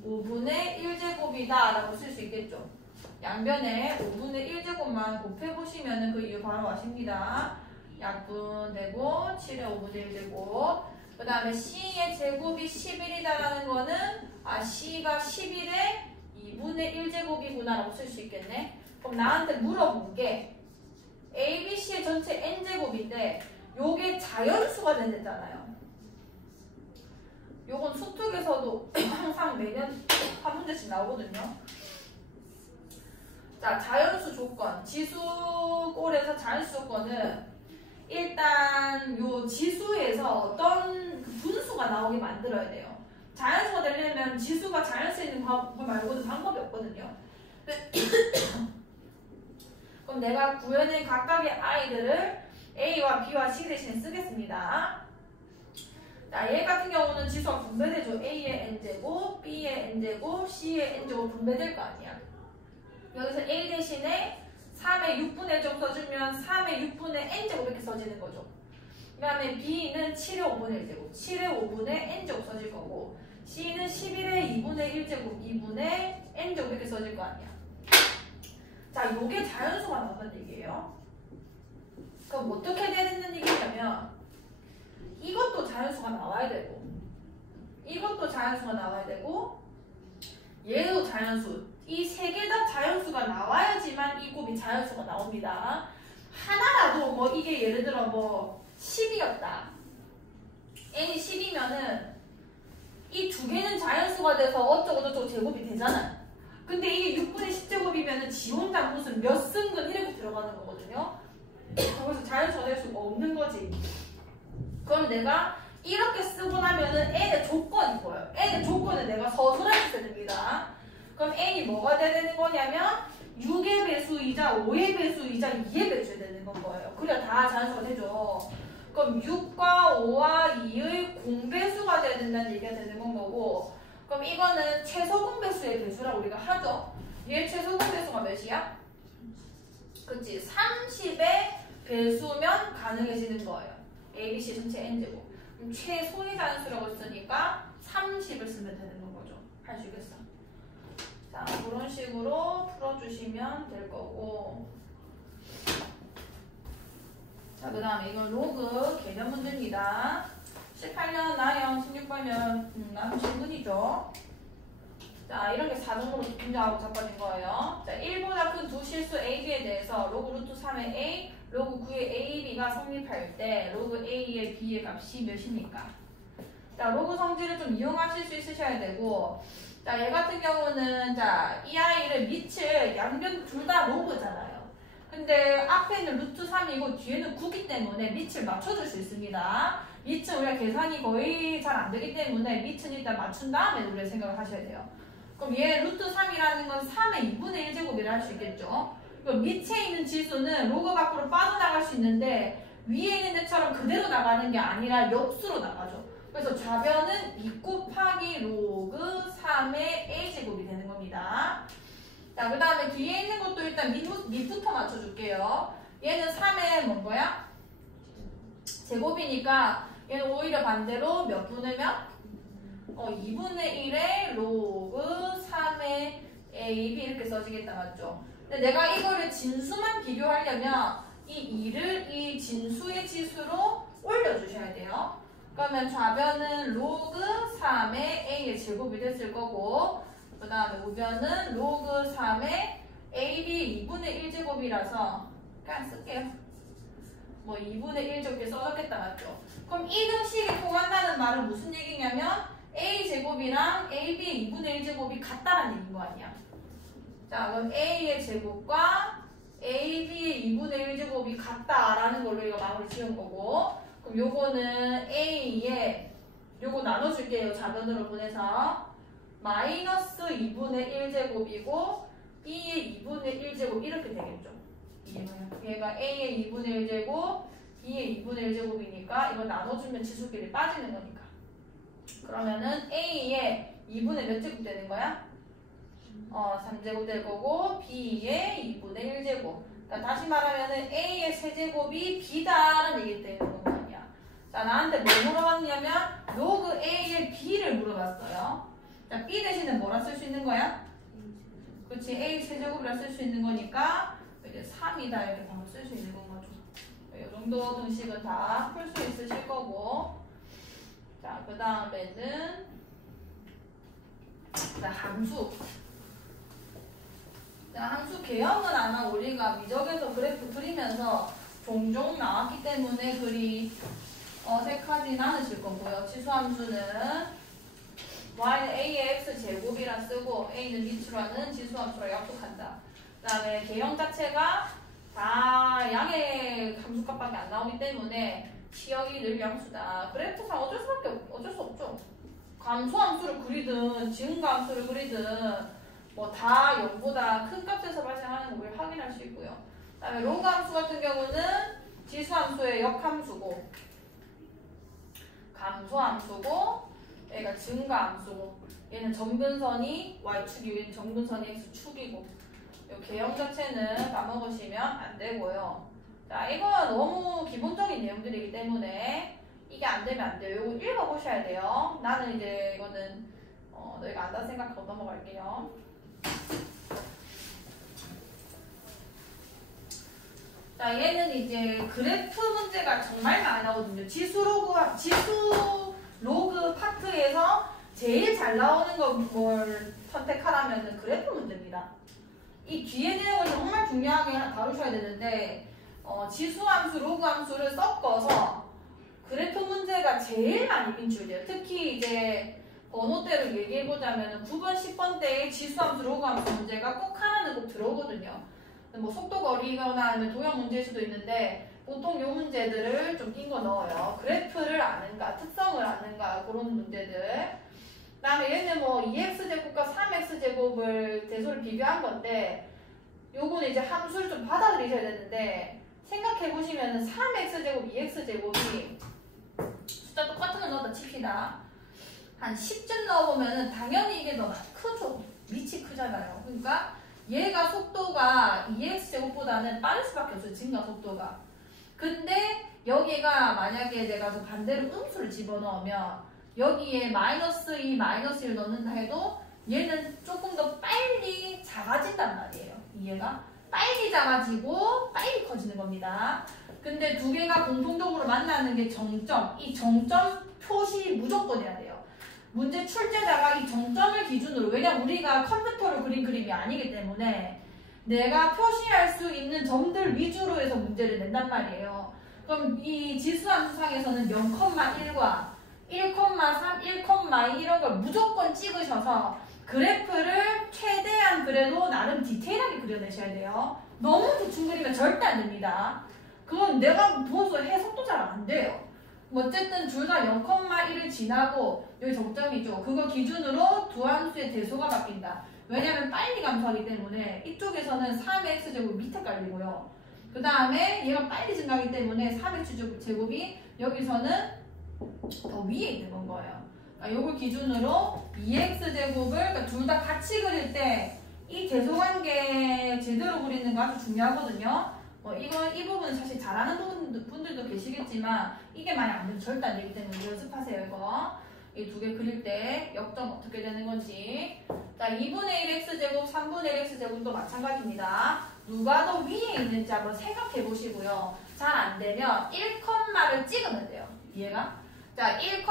5분의 1제곱이다 라고 쓸 수 있겠죠. 양변에 5분의 1제곱만 곱해보시면 그 이유 바로 아십니다. 약분되고 7의 5분의 1제곱 그 다음에 C의 제곱이 11이다라는 거는 C가 11의 2분의 1제곱이구나 라고 쓸 수 있겠네. 그럼 나한테 물어본 게 ABC의 전체 n제곱인데 요게 자연수가 된댔잖아요. 요건 수특에서도 항상 매년 한 문제씩 나오거든요. 자, 자연수 조건. 지수꼴에서 자연수 조건은 일단 요 지수에서 어떤 그 분수가 나오게 만들어야 돼요. 자연수가 되려면 지수가 자연수에 있는 거 말고도 방법이 없거든요. 그럼 내가 구현의 각각의 아이들을 A와 B와 C 대신에 쓰겠습니다. 자, 얘 같은 경우는 지수가 분배되죠. A의 n제곱, B의 n제곱, C의 n제곱 분배될 거 아니야. 여기서 A 대신에 3의 6분의 1제곱 써주면 3의 6분의 n제곱 이렇게 써지는 거죠. 그 다음에 B는 7의 5분의 1제곱, 7의 5분의 n제곱 써질 거고 C는 11의 2분의 1제곱, 2분의 n제곱 이렇게 써질 거 아니야. 자, 요게 자연수가 나온다는 얘기예요. 그럼 어떻게 되는 얘기냐면 이것도 자연수가 나와야 되고 이것도 자연수가 나와야 되고 얘도 자연수 이 세 개 다 자연수가 나와야지만 이 곱이 자연수가 나옵니다. 하나라도 뭐 이게 예를 들어 뭐 10이었다 n이 10이면은 이 두 개는 자연수가 돼서 어쩌고저쩌고 제곱이 되잖아. 근데 이게 6분의 10제곱이면은 지 혼자 무슨 몇 승근 이렇게 들어가는 거거든요. 그래서 자연수가 될 수가 없는 거지. 그럼 내가 이렇게 쓰고 나면은 n의 조건이 보여요. n의 조건을 내가 서술할 수 됩니다. 그럼 n이 뭐가 돼야 되는 거냐면 6의 배수이자 5의 배수이자 2의 배수가 되는 건 거예요. 그래야 다 자연수가 되죠. 그럼 6과 5와 2의 공배수가 돼야 된다는 얘기가 되는 건 거고 그럼 이거는 최소 공배수의 배수라고 우리가 하죠. 얘 최소 공배수가 몇이야? 그치? 30의 배수면 가능해지는 거예요. ABC 전체 n제곱. 최소의 자연수라고 했으니까 30을 쓰면 되는 거죠. 할 수 있겠어? 자, 그런 식으로 풀어주시면 될 거고 자, 그 다음에 이건 로그 개념 문제입니다. 18년 나형 16번이면 나는 질문이죠. 자, 이런 게 4등으로 분류하고 잡아진 거예요. 자, 1보다 큰 두 실수 A, B에 대해서 로그 루트 3의 A, 로그 9의 A, B가 성립할 때 로그 A의 B의 값이 몇입니까? 자, 로그 성질을 좀 이용하실 수 있으셔야 되고, 자, 얘 같은 경우는 자, 이 아이를 밑을 양변 둘 다 로그잖아요. 근데 앞에는 루트 3이고 뒤에는 9기 때문에 밑을 맞춰줄 수 있습니다. 밑은 우리가 계산이 거의 잘 안 되기 때문에 밑은 일단 맞춘 다음에 우리가 생각을 하셔야 돼요. 그럼 얘 루트 3이라는 건 3의 2분의 1제곱이라 할 수 있겠죠. 그럼 밑에 있는 지수는 로그 밖으로 빠져나갈 수 있는데 위에 있는 데처럼 그대로 나가는 게 아니라 역수로 나가죠. 그래서 좌변은 2 곱하기 로그 3의 a제곱이 되는 겁니다. 자, 그 다음에 뒤에 있는 것도 일단 밑부터 맞춰줄게요. 얘는 3의 뭔 거야? 제곱이니까 얘는 오히려 반대로 몇 분의 몇? 2분의 1의 로그 3의 AB 이렇게 써지겠다, 맞죠? 근데 내가 이거를 진수만 비교하려면 이 2를 이 진수의 지수로 올려주셔야 돼요. 그러면 좌변은 로그 3의 A의 제곱이 됐을 거고, 그 다음에 우변은 로그 3의 AB 2분의 1제곱이라서 그냥 쓸게요. 뭐 2분의 1제곱이 써졌겠다, 맞죠? 그럼 이 등식이 통한다는 말은 무슨 얘기냐면 A제곱이랑 AB 2분의 1제곱이 같다라는 얘기인 거 아니야. 자, 그럼 A의 제곱과 AB의 2분의 1제곱이 같다라는 걸로 이거 마무리 지은 거고, 그럼 요거는 A의 요거 나눠줄게요. 좌변으로 보내서 마이너스 2분의 1제곱이고 B의 2분의 1제곱 이렇게 되겠죠. 얘가 A의 2분의 1제곱 B의 2분의 1제곱이니까 이거 나눠주면 지수끼리 빠지는 거니까. 그러면은 A의 2분의 몇 제곱 되는 거야? 3제곱 될 거고 B의 2분의 1제곱. 그러니까 다시 말하면은 A의 세제곱이 B다라는 얘기 되는 거 아니야. 자, 나한테 뭐 물어봤냐면 로그 A의 B를 물어봤어요. 자, B 대신에 뭐라 쓸 수 있는 거야? 그렇지, A 세제곱이라 쓸 수 있는 거니까 이제 3이다 이렇게 바로 쓸 수 있는 건 거죠. 이 정도 등식은 다 풀 수 있으실 거고. 자, 그 다음에는 함수. 자, 함수 개형은 아마 우리가 미적에서 그래프 그리면서 종종 나왔기 때문에 그리 어색하진 않으실 거고요. 지수함수는 y는 a의 x제곱이라 쓰고 a는 밑으로 하는 지수함수라 약속한다. 그 다음에 개형 자체가 다 양의 함수값밖에 안 나오기 때문에 치역이 늘 양수다. 그래프상 어쩔 수 없죠. 감소함수를 그리든 증가함수를 그리든 뭐 다 0보다 큰 값에서 발생하는 걸 확인할 수 있고요. 그 다음에 로그 함수 같은 경우는 지수함수의 역함수고 감소함수고 얘가 증가함수고 얘는 점근선이 y축이고 얘는 점근선이 x축이고 이 개형 자체는 까먹으시면 안 되고요. 자, 이건 너무 기본적인 내용들이기 때문에 이게 안 되면 안 돼요. 이거 읽어보셔야 돼요. 나는 이제 이거는 너희가 안다 생각하고 넘어갈게요. 자, 얘는 이제 그래프 문제가 정말 많이 나오거든요. 지수 로그 파트에서 제일 잘 나오는 걸 선택하라면 그래프 문제입니다. 이 뒤에 내용을 정말 중요하게 다루셔야 되는데 지수함수, 로그함수를 섞어서 그래프 문제가 제일 많이 빈출돼요. 특히 이제 번호대로 얘기해보자면 9번, 10번 때의 지수함수, 로그함수 문제가 꼭 하나는 꼭 들어오거든요. 뭐 속도 거리거나 아니면 도형 문제일 수도 있는데 보통 이 문제들을 좀 낀 거 넣어요. 그래프를 아는가, 특성을 아는가 그런 문제들. 그 다음에 얘는 뭐 2x제곱과 3x제곱을 대소를 비교한 건데 요거는 이제 함수를 좀 받아들이셔야 되는데 생각해보시면 3x제곱, 2x제곱이 숫자 똑같은 거 넣었다 칩시다. 한 10쯤 넣어보면 당연히 이게 더 크죠. 밑이 크잖아요. 그러니까 얘가 속도가 2x제곱보다는 빠를 수밖에 없어요. 증가 속도가. 근데 여기가 만약에 내가 그 반대로 음수를 집어넣으면 여기에 마이너스 2, 마이너스 1 넣는다 해도 얘는 조금 더 빨리 작아진단 말이에요. 얘가 빨리 작아지고 빨리 커지는 겁니다. 근데 두 개가 공통적으로 만나는 게 정점. 이 정점 표시 무조건 해야 돼요. 문제 출제자가 이 정점을 기준으로, 왜냐면 우리가 컴퓨터로 그린 그림이 아니기 때문에 내가 표시할 수 있는 점들 위주로 해서 문제를 낸단 말이에요. 그럼 이 지수함수상에서는 0,1과 1,3, 1,2 이런 걸 무조건 찍으셔서 그래프를 최대한 그래도 나름 디테일하게 그려내셔야 돼요. 너무 대충 그리면 절대 안 됩니다. 그건 내가 보고서 해석도 잘 안 돼요. 어쨌든 둘 다 0,1을 지나고 여기 정점이죠. 그거 기준으로 두 함수의 대소가 바뀐다. 왜냐면 빨리 감소하기 때문에 이쪽에서는 3x제곱 밑에 깔리고요. 그 다음에 얘가 빨리 증가하기 때문에 3x제곱이 여기서는 더 위에 있는 건 거예요. 그러니까 요걸 기준으로 2x제곱을 그러니까 둘 다 같이 그릴 때 이 대소관계 제대로 그리는 거 아주 중요하거든요. 이 부분은 사실 잘하는 분들도 계시겠지만 이게 많이 안 되면 절대 안 되기 때문에 연습하세요. 이거 이 두 개 그릴 때 역점 어떻게 되는 건지. 자, 2분의 1x제곱, 3분의 1x제곱도 마찬가지입니다. 누가 더 위에 있는지 한번 생각해 보시고요. 잘 안 되면 1컴마를 찍으면 돼요. 이해가? 자, 1,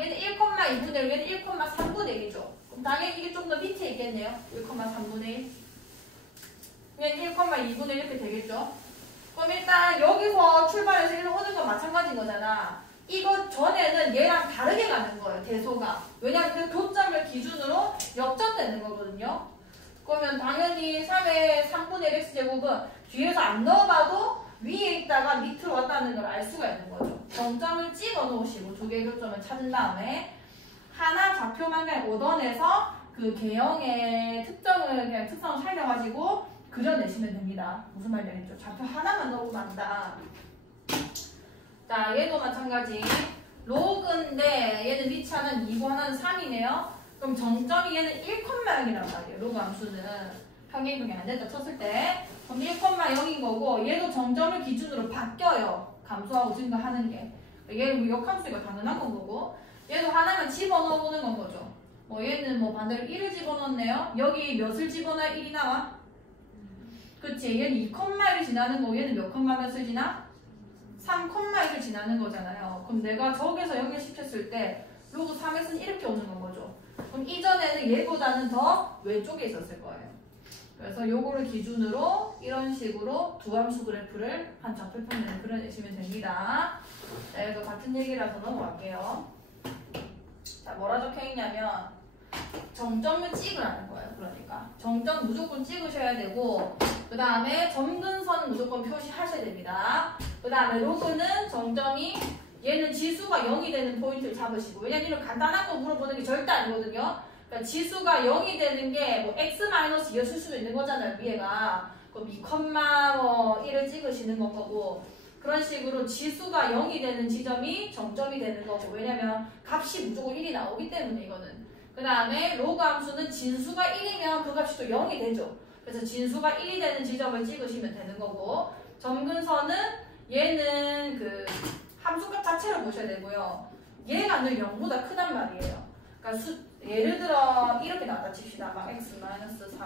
얘는 1,2분의 1, 얘는 1,3분의 1이죠. 그럼 당연히 이게 좀 더 밑에 있겠네요. 1,3분의 1. 얘는 1,2분의 1 이렇게 되겠죠. 그럼 일단 여기서 출발해서 일로 오는 건 마찬가지인 거잖아. 이거 전에는 얘랑 다르게 가는 거예요. 대소가. 왜냐하면 그 교점을 기준으로 역전되는 거거든요. 그러면 당연히 3의 3분의 1x제곱은 뒤에서 안 넣어봐도 위에 있다가 밑으로 왔다는 걸 알 수가 있는 거죠. 정점을 찍어 놓으시고 두 개의 교점을 찾은 다음에 하나 좌표만 그냥 얻어내서 그 개형의 특성을 살려가지고 그려내시면 됩니다. 무슨 말인지 알겠죠? 좌표 하나만 넣으면 안다. 자, 얘도 마찬가지. 로그인데 얘는 위치하는 2고 하나는 3이네요. 그럼 정점이 얘는 1,0이란 말이에요. 로그 함수는 평행 경이 안 됐다 쳤을 때. 그럼 1,0인 거고 얘도 정점을 기준으로 바뀌어요. 감소하고 증가하는 게. 얘는 역함수가 당연한 건 거고 얘도 하나만 집어넣어 보는 건 거죠. 얘는 반대로 1을 집어넣었네요. 여기 몇을 집어넣어야 1이 나와? 그치? 얘는 2,1을 지나는 거고 얘는 몇 몇을 지나? 3,1을 지나는 거잖아요. 그럼 내가 저기서 연결시켰을 때 로그 3x는 이렇게 오는 건 거죠. 그럼 이전에는 얘보다는 더 왼쪽에 있었을 거예요. 그래서 요거를 기준으로 이런 식으로 두 함수 그래프를 한 좌표평면을 그려내시면 됩니다. 자, 그래서 같은 얘기라서 넘어갈게요. 자, 뭐라 적혀있냐면 정점을 찍으라는 거예요. 그러니까 정점 무조건 찍으셔야 되고 그 다음에 점근선 무조건 표시하셔야 됩니다. 그 다음에 로그는 정점이 얘는 지수가 0이 되는 포인트를 잡으시고 왜냐면 이런 간단한 거 물어보는 게 절대 아니거든요. 그러니까 지수가 0이 되는 게 x-2였을 수도 있는 거잖아요. 위에가 그럼 2,1을 찍으시는 건 거고 그런 식으로 지수가 0이 되는 지점이 정점이 되는 거고 왜냐면 값이 무조건 1이 나오기 때문에 이거는 그 다음에 로그 함수는 진수가 1이면 그 값이 또 0이 되죠. 그래서 진수가 1이 되는 지점을 찍으시면 되는 거고 점근선은 얘는 그 함수값 자체를 보셔야 되고요. 얘가 늘 0보다 크단 말이에요. 그러니까 예를 들어 이렇게 나왔다 칩시다. 막 x-3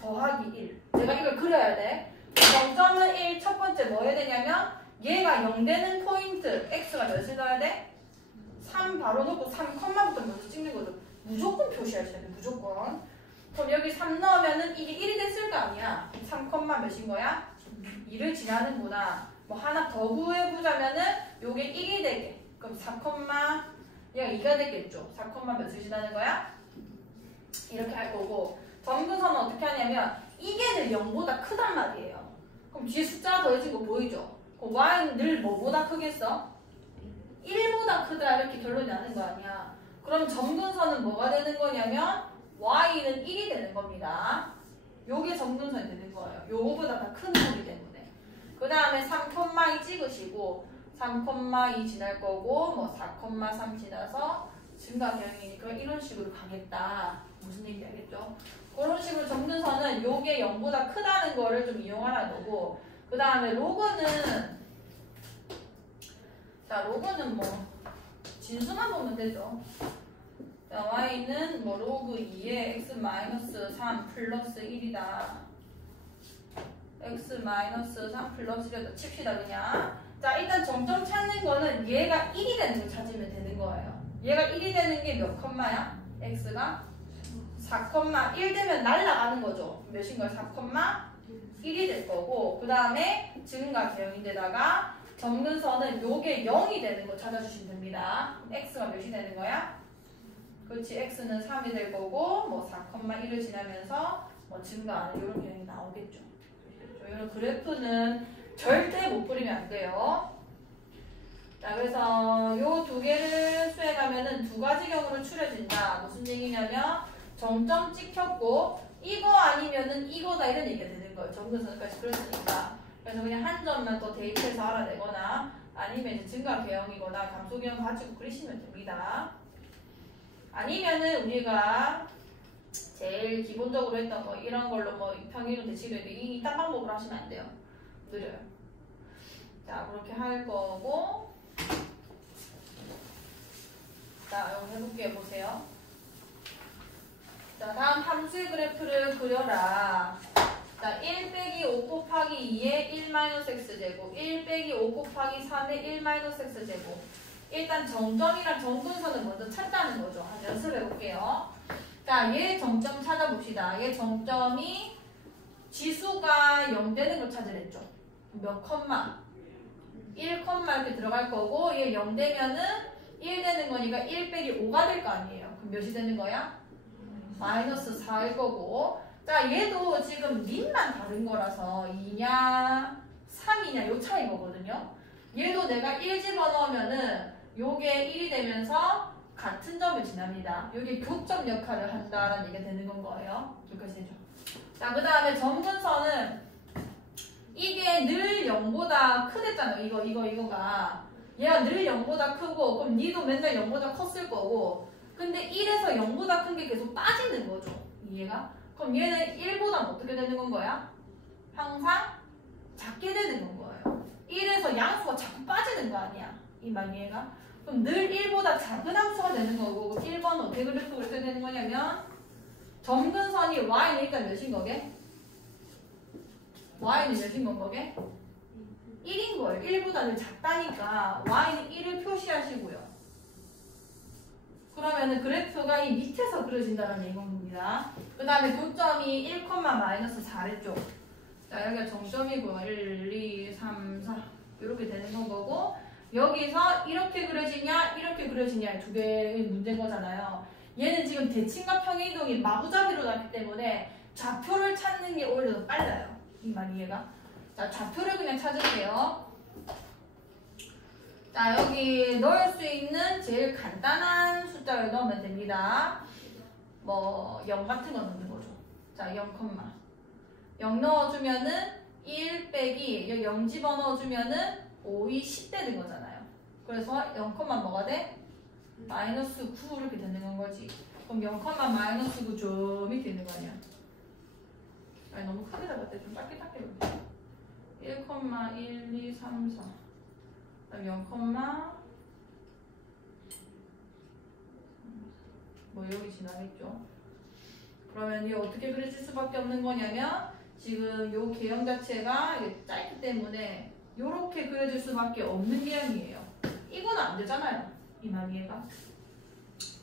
더하기 1 내가 이걸 그려야 돼. 정점은 1 첫 번째 뭐 해야 되냐면 얘가 0 되는 포인트 x가 몇을 넣어야 돼? 3 바로 놓고 3컴마부터 먼저 찍는 거죠. 무조건 표시하셔야 돼. 무조건. 그럼 여기 3 넣으면은 이게 1이 됐을 거 아니야. 3 몇인 거야? 2를 지나는구나. 하나 더 구해보자면은 요게 1이 되게. 그럼 4, 얘가 2가 되겠죠. 4, 몇을 지나는 거야? 이렇게 할 거고. 점근선은 어떻게 하냐면 이게 늘 0보다 크단 말이에요. 그럼 뒤에 숫자가 더해진 거 보이죠? y는 늘 뭐보다 크겠어? 1보다 크다 이렇게 결론이 나는 거 아니야. 그럼 점근선은 뭐가 되는 거냐면 y는 1이 되는 겁니다. 요게 점근선이 되는 거예요. 요거보다 더 큰 거기 때문에. 그 다음에 3,2 찍으시고 3,2 지날 거고 4,3 지나서 증가경이니까 이런 식으로 가겠다. 무슨 얘기인지 알겠죠? 그런 식으로 점근선은 요게 0보다 크다는 거를 좀 이용하라는 거고 그 다음에 로그는 자 로그는 진수만 보면 되죠. 자, y는 로그 2에 x-3 플러스 1이다. x-3 플러스 1을 칩시다 그냥. 자 일단 정점 찾는 거는 얘가 1이 되는 걸 찾으면 되는 거예요. 얘가 1이 되는 게 몇 컴마야? x가 4,1 되면 날아가는 거죠. 몇인 거야? 4,1이 될 거고 그 다음에 증가 개형인데다가 점근선은 요게 0이 되는 거 찾아주시면 됩니다. x가 몇이 되는 거야? 그렇지 x는 3이 될 거고 뭐 4,1을 지나면서 뭐 증가하는 이런 개형이 나오겠죠. 이런 그래프는 절대 못 그리면 안 돼요. 자 그래서 요 두 개를 수행하면은 두 가지 경우로 추려진다. 무슨 얘기냐면 정점 찍혔고 이거 아니면은 이거다 이런 얘기가 되는 거예요. 점근선까지 그렸으니까. 그래서 그냥 한 점만 더 대입해서 알아내거나 아니면 이제 증가 개형이거나 감소 개형 가지고 그리시면 됩니다. 아니면은 우리가 제일 기본적으로 했던 거 이런 걸로 뭐 평균 대치도 있는데 이딴 방법으로 하시면 안 돼요. 느려요. 자 그렇게 할 거고 자 이거 해볼게요. 보세요. 자 다음 함수의 그래프를 그려라. 자 1 빼기 5 곱하기 2의 1 마이너스 x제곱 1 빼기 5 곱하기 3의 1 마이너스 x제곱. 일단 정점이랑 정근선을 먼저 찾자는 거죠. 한번 연습해 볼게요. 자, 얘 정점 찾아봅시다. 얘 정점이 지수가 0 되는 걸 찾으랬죠. 몇 컴마? 1 컴마 이렇게 들어갈 거고 얘 0 되면은 1 되는 거니까 1 빼기 5가 될 거 아니에요. 그럼 몇이 되는 거야? 마이너스 4일 거고 자, 얘도 지금 민만 다른 거라서 2냐 3이냐 요 차이 거거든요. 얘도 내가 1 집어넣으면은 요게 1이 되면서 같은 점을 지납니다. 요게 교점 역할을 한다라는 얘기가 되는 건 거예요. 여기까지 되죠. 자, 그 다음에 점근선은 이게 늘 0보다 크댔잖아요. 이거가. 얘가 늘 0보다 크고 그럼 니도 맨날 0보다 컸을 거고 근데 1에서 0보다 큰 게 계속 빠지는 거죠. 이해가? 그럼 얘는 1보다는 어떻게 되는 건 거야? 항상 작게 되는 건 거예요. 1에서 양수가 자꾸 빠지는 거 아니야. 이 말 이해가? 그럼 늘 1보다 작은 함수가 되는 거고 1번은 어떻게 그래프가 이렇게 되는 거냐면 점근선이 y는 일단 몇인 거게? y는 몇인 건 거게? 1인 거예요. 1보다 늘 작다니까 y는 1을 표시하시고요. 그러면은 그래프가 이 밑에서 그려진다는 얘기인 겁니다. 그 다음에 교점이 1, 마이너스 4랬죠. 자, 여기가 정점이고요. 1, 2, 3, 4 이렇게 되는 건 거고 여기서 이렇게 그려지냐 이렇게 그려지냐 두 개의 문제인 거잖아요. 얘는 지금 대칭과 평행이동이 마구잡이로 나기 때문에 좌표를 찾는 게 오히려 더 빨라요. 이 말 이해가? 자, 좌표를 그냥 찾을게요. 자, 여기 넣을 수 있는 제일 간단한 숫자를 넣으면 됩니다. 뭐 0 같은 거 넣는 거죠. 자, 0, 0 넣어주면은 1 빼기 여기 0 집어넣어주면은 5, 2, 10 되는 거잖아요. 그래서 0, 뭐가 돼? 마이너스 9 이렇게 되는 건 거지. 그럼 0, 마이너스 9 점이 되는 거 아니야? 아니 너무 크게 잡았대. 좀 작게 작게 볼게. 1, 1, 2, 3, 4 그다음 0, 뭐 여기 지나겠죠. 그러면 이게 어떻게 그려질 수밖에 없는 거냐면 지금 요 개형 자체가 짧기 때문에 요렇게 그려질 수밖에 없는 개형이에요. 이건 안 되잖아요. 이 말 이해가?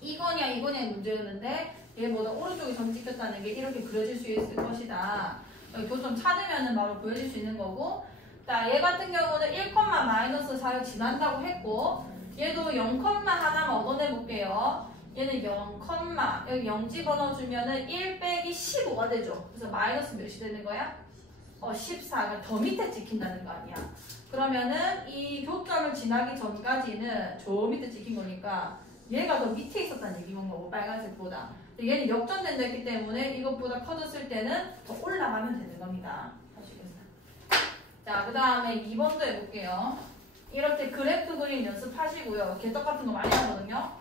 이거냐의 문제였는데 얘보다 오른쪽에 점 찍혔다는 게 이렇게 그려질 수 있을 것이다. 교점 찾으면 바로 보여질 수 있는 거고 자, 얘 같은 경우는 1, 마이너스 4를 지난다고 했고 얘도 0, 하나만 얻어내볼게요. 얘는 0, 여기 0 집어넣어주면은 1 빼기 15가 되죠. 그래서 마이너스 몇이 되는 거야? 14. 그러니까 더 밑에 찍힌다는 거 아니야. 그러면은 이 교점을 지나기 전까지는 저 밑에 찍힌 거니까 얘가 더 밑에 있었다는 얘기인 거고 빨간색보다. 얘는 역전된다 했기 때문에 이것보다 커졌을 때는 더 올라가면 되는 겁니다. 아시겠어요? 자, 그 다음에 2번도 해볼게요. 이렇게 그래프 그림 연습하시고요. 개떡 같은 거 많이 하거든요.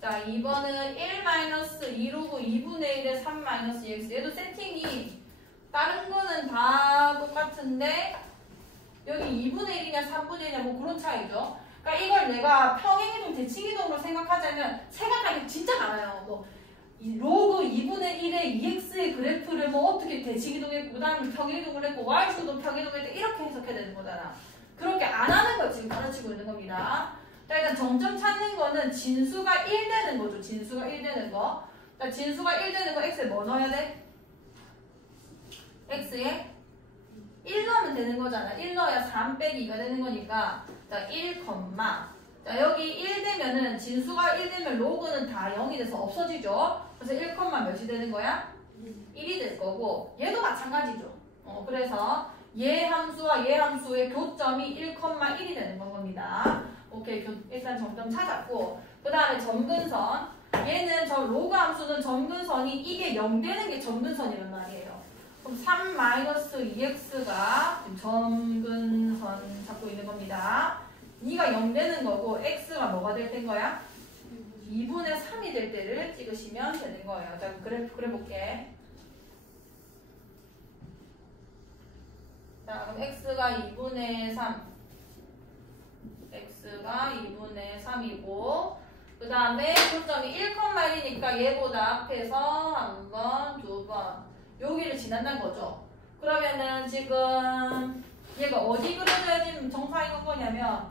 자, 2번은 1-2루고 2분의 1에 3-2x. 얘도 세팅이 다른 거는 다 똑같은데 여기 2분의 1이냐 3분의 1이냐 뭐 그런 차이죠. 그러니까 이걸 내가 평행이동, 대칭이동으로 생각하자면 생각하기 진짜 많아요. 뭐 로그 2분의 1의 2x의 그래프를 뭐 어떻게 대칭이동했고 그 다음에 평이동을 했고 y축도 평이동을 했고 이렇게 해석해야 되는 거잖아. 그렇게 안 하는 걸 지금 가르치고 있는 겁니다. 자, 일단 점점 찾는 거는 진수가 1 되는 거죠. 진수가 1 되는 거. 자, 진수가 1 되는 거 x에 뭐 넣어야 돼? x에 1 넣으면 되는 거잖아. 1 넣어야 3 빼기 2가 되는 거니까 자, 1, 자, 여기 1 되면은 진수가 1 되면 로그는 다 0이 돼서 없어지죠. 그래서 1, 몇이 되는 거야? 1이 될 거고 얘도 마찬가지죠. 그래서 얘 함수와 얘 함수의 교점이 1,1이 되는 겁니다. 오케이, 일단 점점 찾았고 그 다음에 점근선 얘는 저 로그 함수는 점근선이 이게 0 되는 게 점근선이란 말이에요. 그럼 3-2x가 점근선 잡고 있는 겁니다. 2가 0 되는 거고 x가 뭐가 될 땐 거야? 2분의 3이 될 때를 찍으시면 되는 거예요. 자, 그래프 그려볼게. 자, 그럼 x가 2분의 3 x가 2분의 3이고 그 다음에 교점이 1,1이니까 얘보다 앞에서 한 번, 두 번 여기를 지난다는 거죠. 그러면은 지금 얘가 어디 그려져야지 정상인 거냐면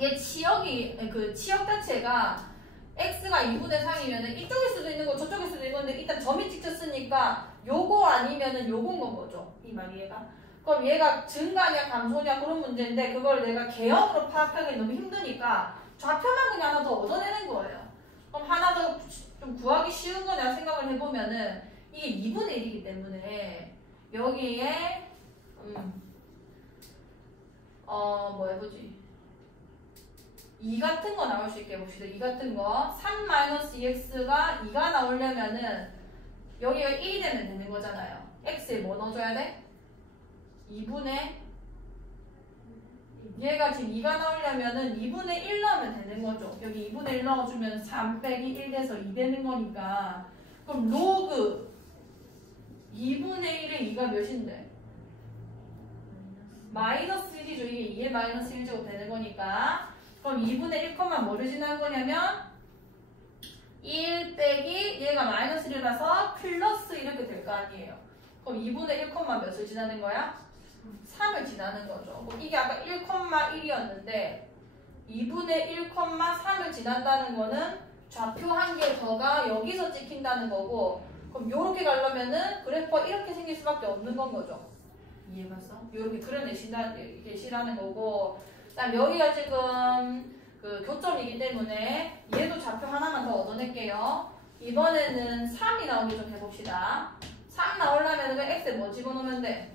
얘 치역이 그 치역 자체가 x가 2분의 3이면은 이쪽일 수도 있는 거 저쪽일 수도 있는 건데 일단 점이 찍혔으니까 요거 아니면은 요건 건 거죠. 이 말이 얘가. 그럼 얘가 증가냐 감소냐 그런 문제인데 그걸 내가 개형으로 파악하기 너무 힘드니까 좌표만 그냥 하나 더 얻어내는 거예요. 그럼 하나 더 좀 구하기 쉬운 거 내가 생각을 해보면은 이게 2분의 1이기 때문에 여기에 뭐 해보지 2 같은 거 나올 수 있게 해봅시다. 2 같은 거 3-2x가 2가 나오려면은 여기가 1이 되면 되는 거잖아요. x에 뭐 넣어줘야 돼? 2분의 얘가 지금 2가 나오려면은 2분의 1 넣으면 되는 거죠. 여기 2분의 1 넣어주면 3 빼기 1 돼서 2 되는 거니까 그럼 로그 2분의 1의 2가 몇인데? 마이너스 1이죠. 이게 2의 마이너스 1제곱 되는 거니까 그럼 2분의 1, 뭐를 지난 거냐면 1 빼기 얘가 마이너스 1이라서 플러스 이렇게 될 거 아니에요. 그럼 2분의 1, 몇을 지나는 거야? 3을 지나는 거죠. 이게 아까 1,1이었는데 2분의 1,3을 지난다는 거는 좌표 한 개 더가 여기서 찍힌다는 거고 그럼 요렇게 가려면은 그래프가 이렇게 생길 수밖에 없는 건 거죠. 이해갔어? 요렇게 그려내시라는 거고 그다음 여기가 지금 그 교점이기 때문에 얘도 좌표 하나만 더 얻어낼게요. 이번에는 3이 나오게 좀 해봅시다. 3 나오려면 그 x에 뭐 집어넣으면 돼?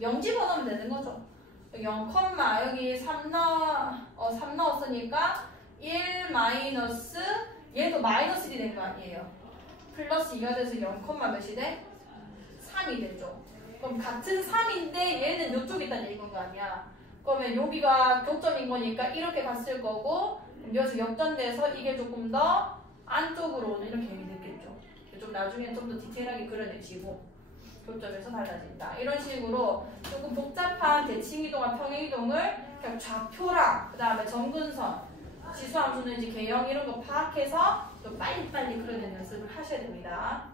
0 집어넣으면 되는 거죠. 0, 여기 3 넣었으니까 1 마이너스 얘도 마이너스 1이 된 거 아니에요. 플러스 2가 돼서 0, 몇이 돼? 3이 되죠. 그럼 같은 3인데 얘는 이쪽에 있다는 얘기인 거 아니야. 그러면 여기가 교점인 거니까 이렇게 갔을 거고 여기서 역전돼서 이게 조금 더 안쪽으로 오는 이렇게 됐겠죠. 좀 나중에 좀 더 디테일하게 그려내시고 교점에서 달라진다. 이런 식으로 조금 복잡한 대칭이동과 평행이동을 그냥 좌표랑 그 다음에 점근선, 지수함수는 이제 개형 이런 거 파악해서 좀 빨리빨리 그려내는 연습을 하셔야 됩니다.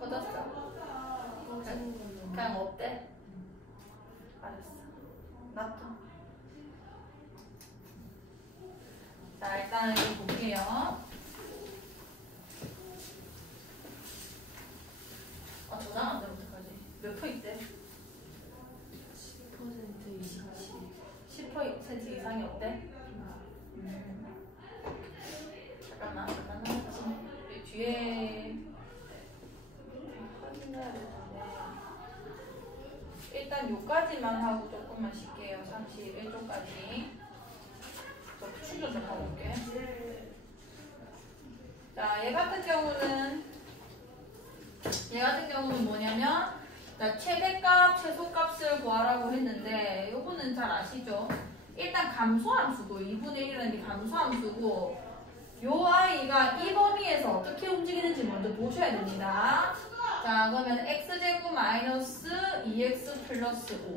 꺼졌어? 그냥 어때? 알았어. 놔둬. 자, 일단 이거 볼게요. 저장 안 되면 어떡하지? 몇 표 있대? 10% 이상. 10% 이상이 없대? 잠깐만. 뒤에 확인해야 되는데 일단 요까지만 하고 조금만 쉴게요. 31쪽까지. 저 충전 좀 하고 올게. 자, 얘 같은 경우는 뭐냐면 최대값, 최소값을 구하라고 했는데 요거는 잘 아시죠? 일단 감소함수고 2분의 1이라는 게 감소함수고 요 아이가 이 범위에서 어떻게 움직이는지 먼저 보셔야 됩니다. 자, 그러면 x제곱 마이너스 2x 플러스 5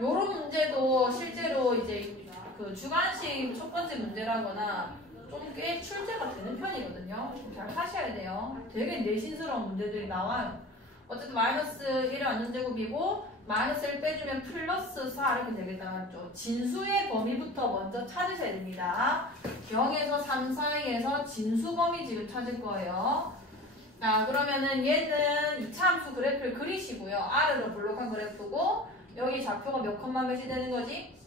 요런 문제도 실제로 이제 그 주관식 첫 번째 문제라거나 좀 꽤 출제가 되는 편이거든요. 좀 잘 하셔야 돼요. 되게 내신스러운 문제들이 나와요. 어쨌든 마이너스 1의 완전제곱이고 마이너스를 빼주면 플러스 4 이렇게 되겠다 맞죠? 진수의 범위부터 먼저 찾으셔야 됩니다. 0에서 3 사이에서 진수 범위 지금 찾을 거예요. 자 그러면은 얘는 이차함수 그래프를 그리시고요. R으로 볼록한 그래프고 여기 좌표가 몇 컴마 몇이 되는 거지?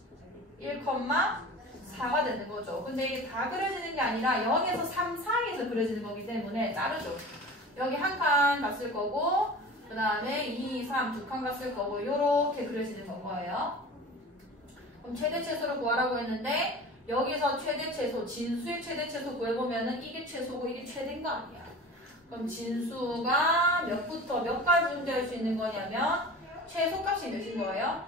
1,4가 되는 거죠. 근데 이게 다 그려지는 게 아니라 0에서 3 사이에서 그려지는 거기 때문에 자르죠. 여기 한 칸 갔을 거고 그 다음에 2, 3 두 칸 갔을 거고 이렇게 그려지는 거예요. 그럼 최대 최소를 구하라고 했는데 여기서 최대 최소, 진수의 최대 최소 구해보면은 이게 최소고 이게 최대인 거 아니야. 그럼 진수가 몇부터 몇까지 존재할 수 있는 거냐면 최소값이 몇인 거예요?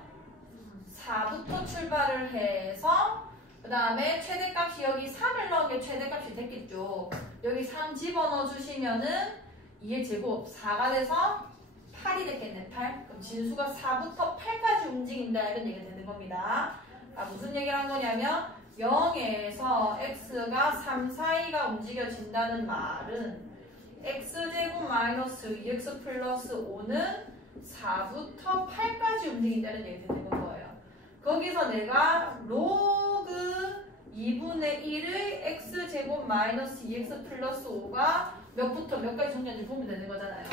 4부터 출발을 해서 그 다음에 최대값이 여기 3을 넣은 게 최대값이 됐겠죠. 여기 3 집어넣어 주시면은 2의 제곱 4가 돼서 8이 됐겠네. 8. 그럼 진수가 4부터 8까지 움직인다 이런 얘기가 되는 겁니다. 아, 무슨 얘기를 한 거냐면 0에서 x가 3 사이가 움직여진다는 말은 x제곱 마이너스 2x 플러스 5는 4부터 8까지 움직인다는 얘기가 되는 거예요. 거기서 내가 로그 2분의 1의 x제곱 마이너스 2x 플러스 5가 몇부터 몇까지 존재하는지 보면 되는 거잖아요.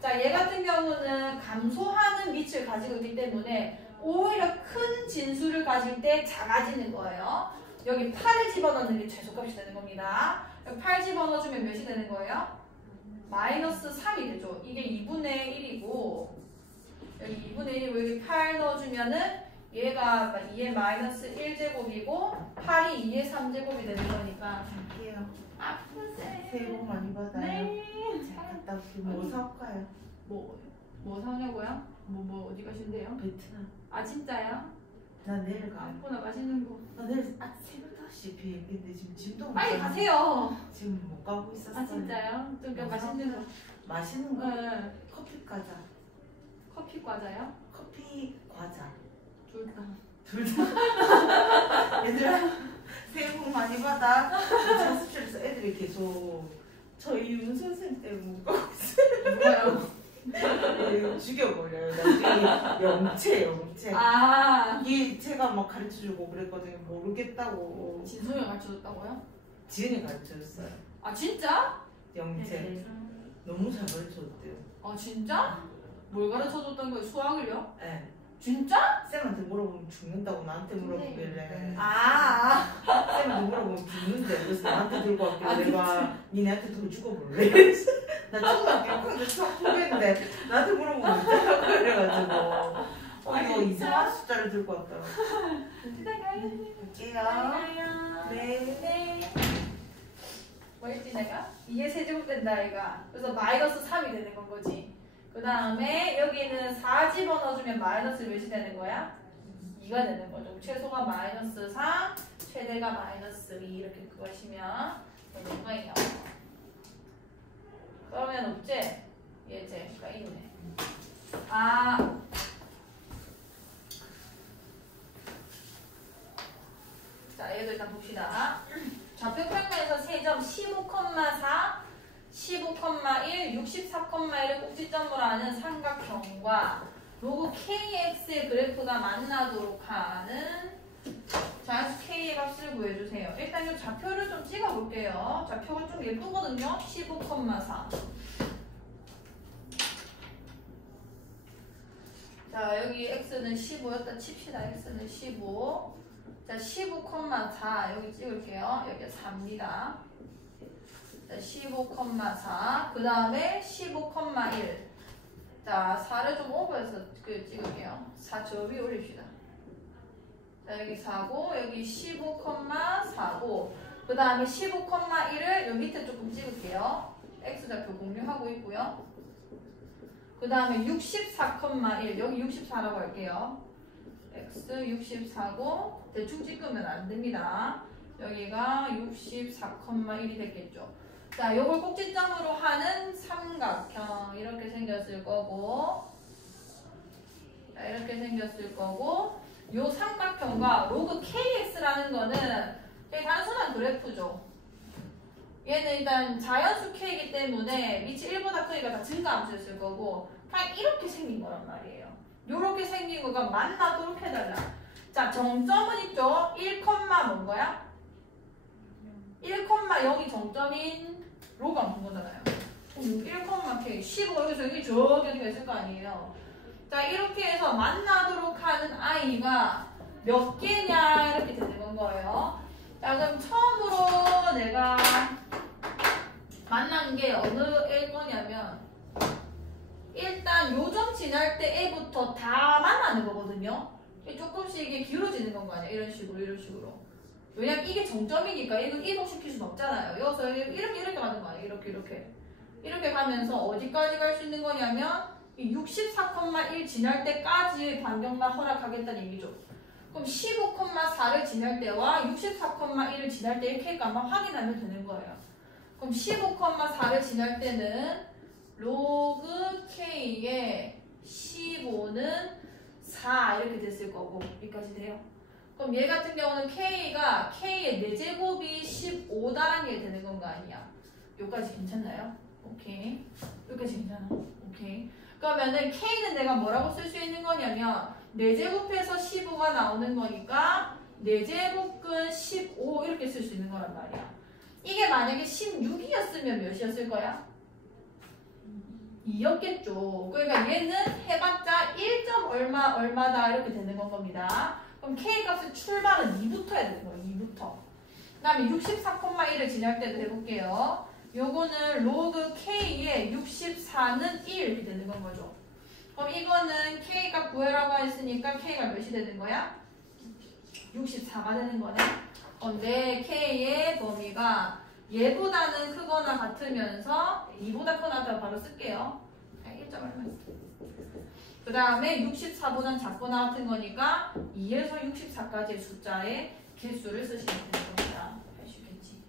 자, 얘 같은 경우는 감소하는 밑을 가지고 있기 때문에 오히려 큰 진수를 가질 때 작아지는 거예요. 여기 8을 집어넣는 게 최소값이 되는 겁니다. 8 집어넣어주면 몇이 되는 거예요? 마이너스 3이 되죠. 이게 2분의 1이고 여기 2분의 1이고 여기 8 넣어주면은 얘가 2의 마이너스 1제곱이고 8이 2의 3제곱이 되는 거니까 갈게요. 아프세. 새해 복 많이 받아요. 네. 잘 갔다 올게요. 뭐 사올까요? 뭐 사냐고요? 뭐 어디 가신대요? 베트남. 아 진짜요? 나 내일 가. 아무거나 맛있는 거. 나 내일 새벽 5시 비행기인데 지금 짐도 못 빨리 싸- 가세요. 지금 못 가고 있었어요. 아 진짜요? 좀 뭐 맛있는 거. 맛있는 거? 네. 커피 과자. 커피 과자요? 커피 과자. 둘 다. 둘 다. 얘들아 새해 복 많이 받아. 자습실에서 애들이 계속 저희 윤 선생 때문에 못 가고 있어요. 누가요? 죽여버려요. 나중에 영체. 아 이게 제가 막 가르쳐주고 그랬거든요. 모르겠다고. 진성이 가르쳐줬다고요? 지은이 가르쳐줬어요. 아 진짜? 영체. 너무 잘 가르쳐줬대요. 아 진짜? 뭘 가르쳐줬던 거예요? 수학을요? 네. 진짜? 쌤한테 물어보면 죽는다고 나한테 물어보길래 아 쌤한테 물어보면 죽는데 그래서 나한테 들고 왔길래 아, 내가 니네한테 더 죽어볼래? 나 초등학교 수학 포기했는데 나한테 물어보면 어쩌라고 그래가지고 이거 이상한 숫자를 들고 왔더라고. 갈게요. 네. 뭐였지 내가? 이게 세제곱 된다 얘가. 그래서 마이너스 3이 되는 건 거지. 그 다음에 여기는 4 집어넣어주면 마이너스 몇이 되는 거야? 2가 되는 거죠. 최소가 마이너스 3, 최대가 마이너스 2 이렇게 그거시면 뭐가 있냐? 그러면 없지? 얘제가 있네. 아 자, 얘도 일단 봅시다. 좌표 평면에서 세점 15,4, 15,1, 64,1을 꼭지점으로 하는 삼각형과 로그 KX의 그래프가 만나도록 하는 자연수 K의 값을 구해주세요. 일단 이 좌표를 좀 찍어볼게요. 좌표가 좀 예쁘거든요. 15,4. 자, 여기 X는 15였다 칩시다. X는 15. 자, 15,4 여기 찍을게요. 여기 4입니다. 자, 15,4. 그 다음에 15,1. 자, 4를 좀 오버해서 찍을게요. 4 저 위에 올립시다. 자, 여기 4고, 여기 15,4고, 그 다음에 15,1을 요 밑에 조금 찍을게요. X좌표 공유하고 있고요. 그 다음에 64,1. 여기 64라고 할게요. X 64고, 대충 찍으면 안 됩니다. 여기가 64,1이 됐겠죠. 자, 요걸 꼭지점으로 하는 삼각형 이렇게 생겼을 거고, 자, 이렇게 생겼을 거고, 요 삼각형과 로그 KX라는 거는 되게 단순한 그래프죠. 얘는 일단 자연수 K이기 때문에 위치 1보다 크기가 다 증가함수였을 거고 그냥 이렇게 생긴 거란 말이에요. 요렇게 생긴 거가 만나도록 해달라. 자, 정점은 있죠? 1, 뭔 거야? 1,0이 정점인 로가 온 거잖아요. 1,K, 15 여기서 여기 저기 어디가 있을 거 아니에요. 자, 이렇게 해서 만나도록 하는 i가 몇 개냐 이렇게 되는 거예요. 자, 그럼 처음으로 내가 만난 게 어느 애일 거냐면 일단 요점 지날 때 애부터 다 만나는 거거든요. 조금씩 이게 기울어지는 건 거 아니야. 이런 식으로. 왜냐면 이게 정점이니까 이건 이동시킬 수는 없잖아요. 여기서 이렇게 가는 거 아니에요. 이렇게 가면서 어디까지 갈 수 있는 거냐면 64,1 지날 때까지 반경만 허락하겠다는 얘기죠. 그럼 15,4를 지날 때와 64,1을 지날 때의 K값만 확인하면 되는 거예요. 그럼 15,4를 지날 때는 로그 K의 15는 4 이렇게 됐을 거고 여기까지 돼요. 그럼 얘 같은 경우는 K가 K의 4제곱이 15다라는 게 되는 건 거 아니야. 여기까지 괜찮나요? 오케이. 여기까지 괜찮아. 오케이. 그러면은 K는 내가 뭐라고 쓸 수 있는 거냐면 4제곱해서 15가 나오는 거니까 4제곱근 15 이렇게 쓸 수 있는 거란 말이야. 이게 만약에 16이었으면 몇이었을 거야? 2였겠죠. 그러니까 얘는 해봤자 1점 얼마다 이렇게 되는 건 겁니다. 그럼 K값의 출발은 2부터 해야 되는 거예요. 2부터. 그 다음에 64,1을 지날 때도 해볼게요. 요거는 로그 K의 64는 1 이렇게 되는 건 거죠. 그럼 이거는 K값 구해라고 했으니까 K가 몇이 되는 거야? 64가 되는 거네. 내 K의 범위가 얘보다는 크거나 같으면서 2보다 크거나 같으면 바로 쓸게요. 1점 얼마 있어. 그 다음에 64보다는 작거나 같은 거니까 2에서 64까지의 숫자의 개수를 쓰시면 되는 겁니다. 할 수 있겠지.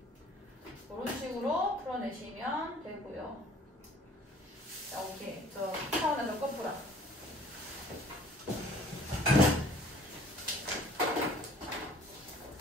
그런 식으로 풀어내시면 되고요.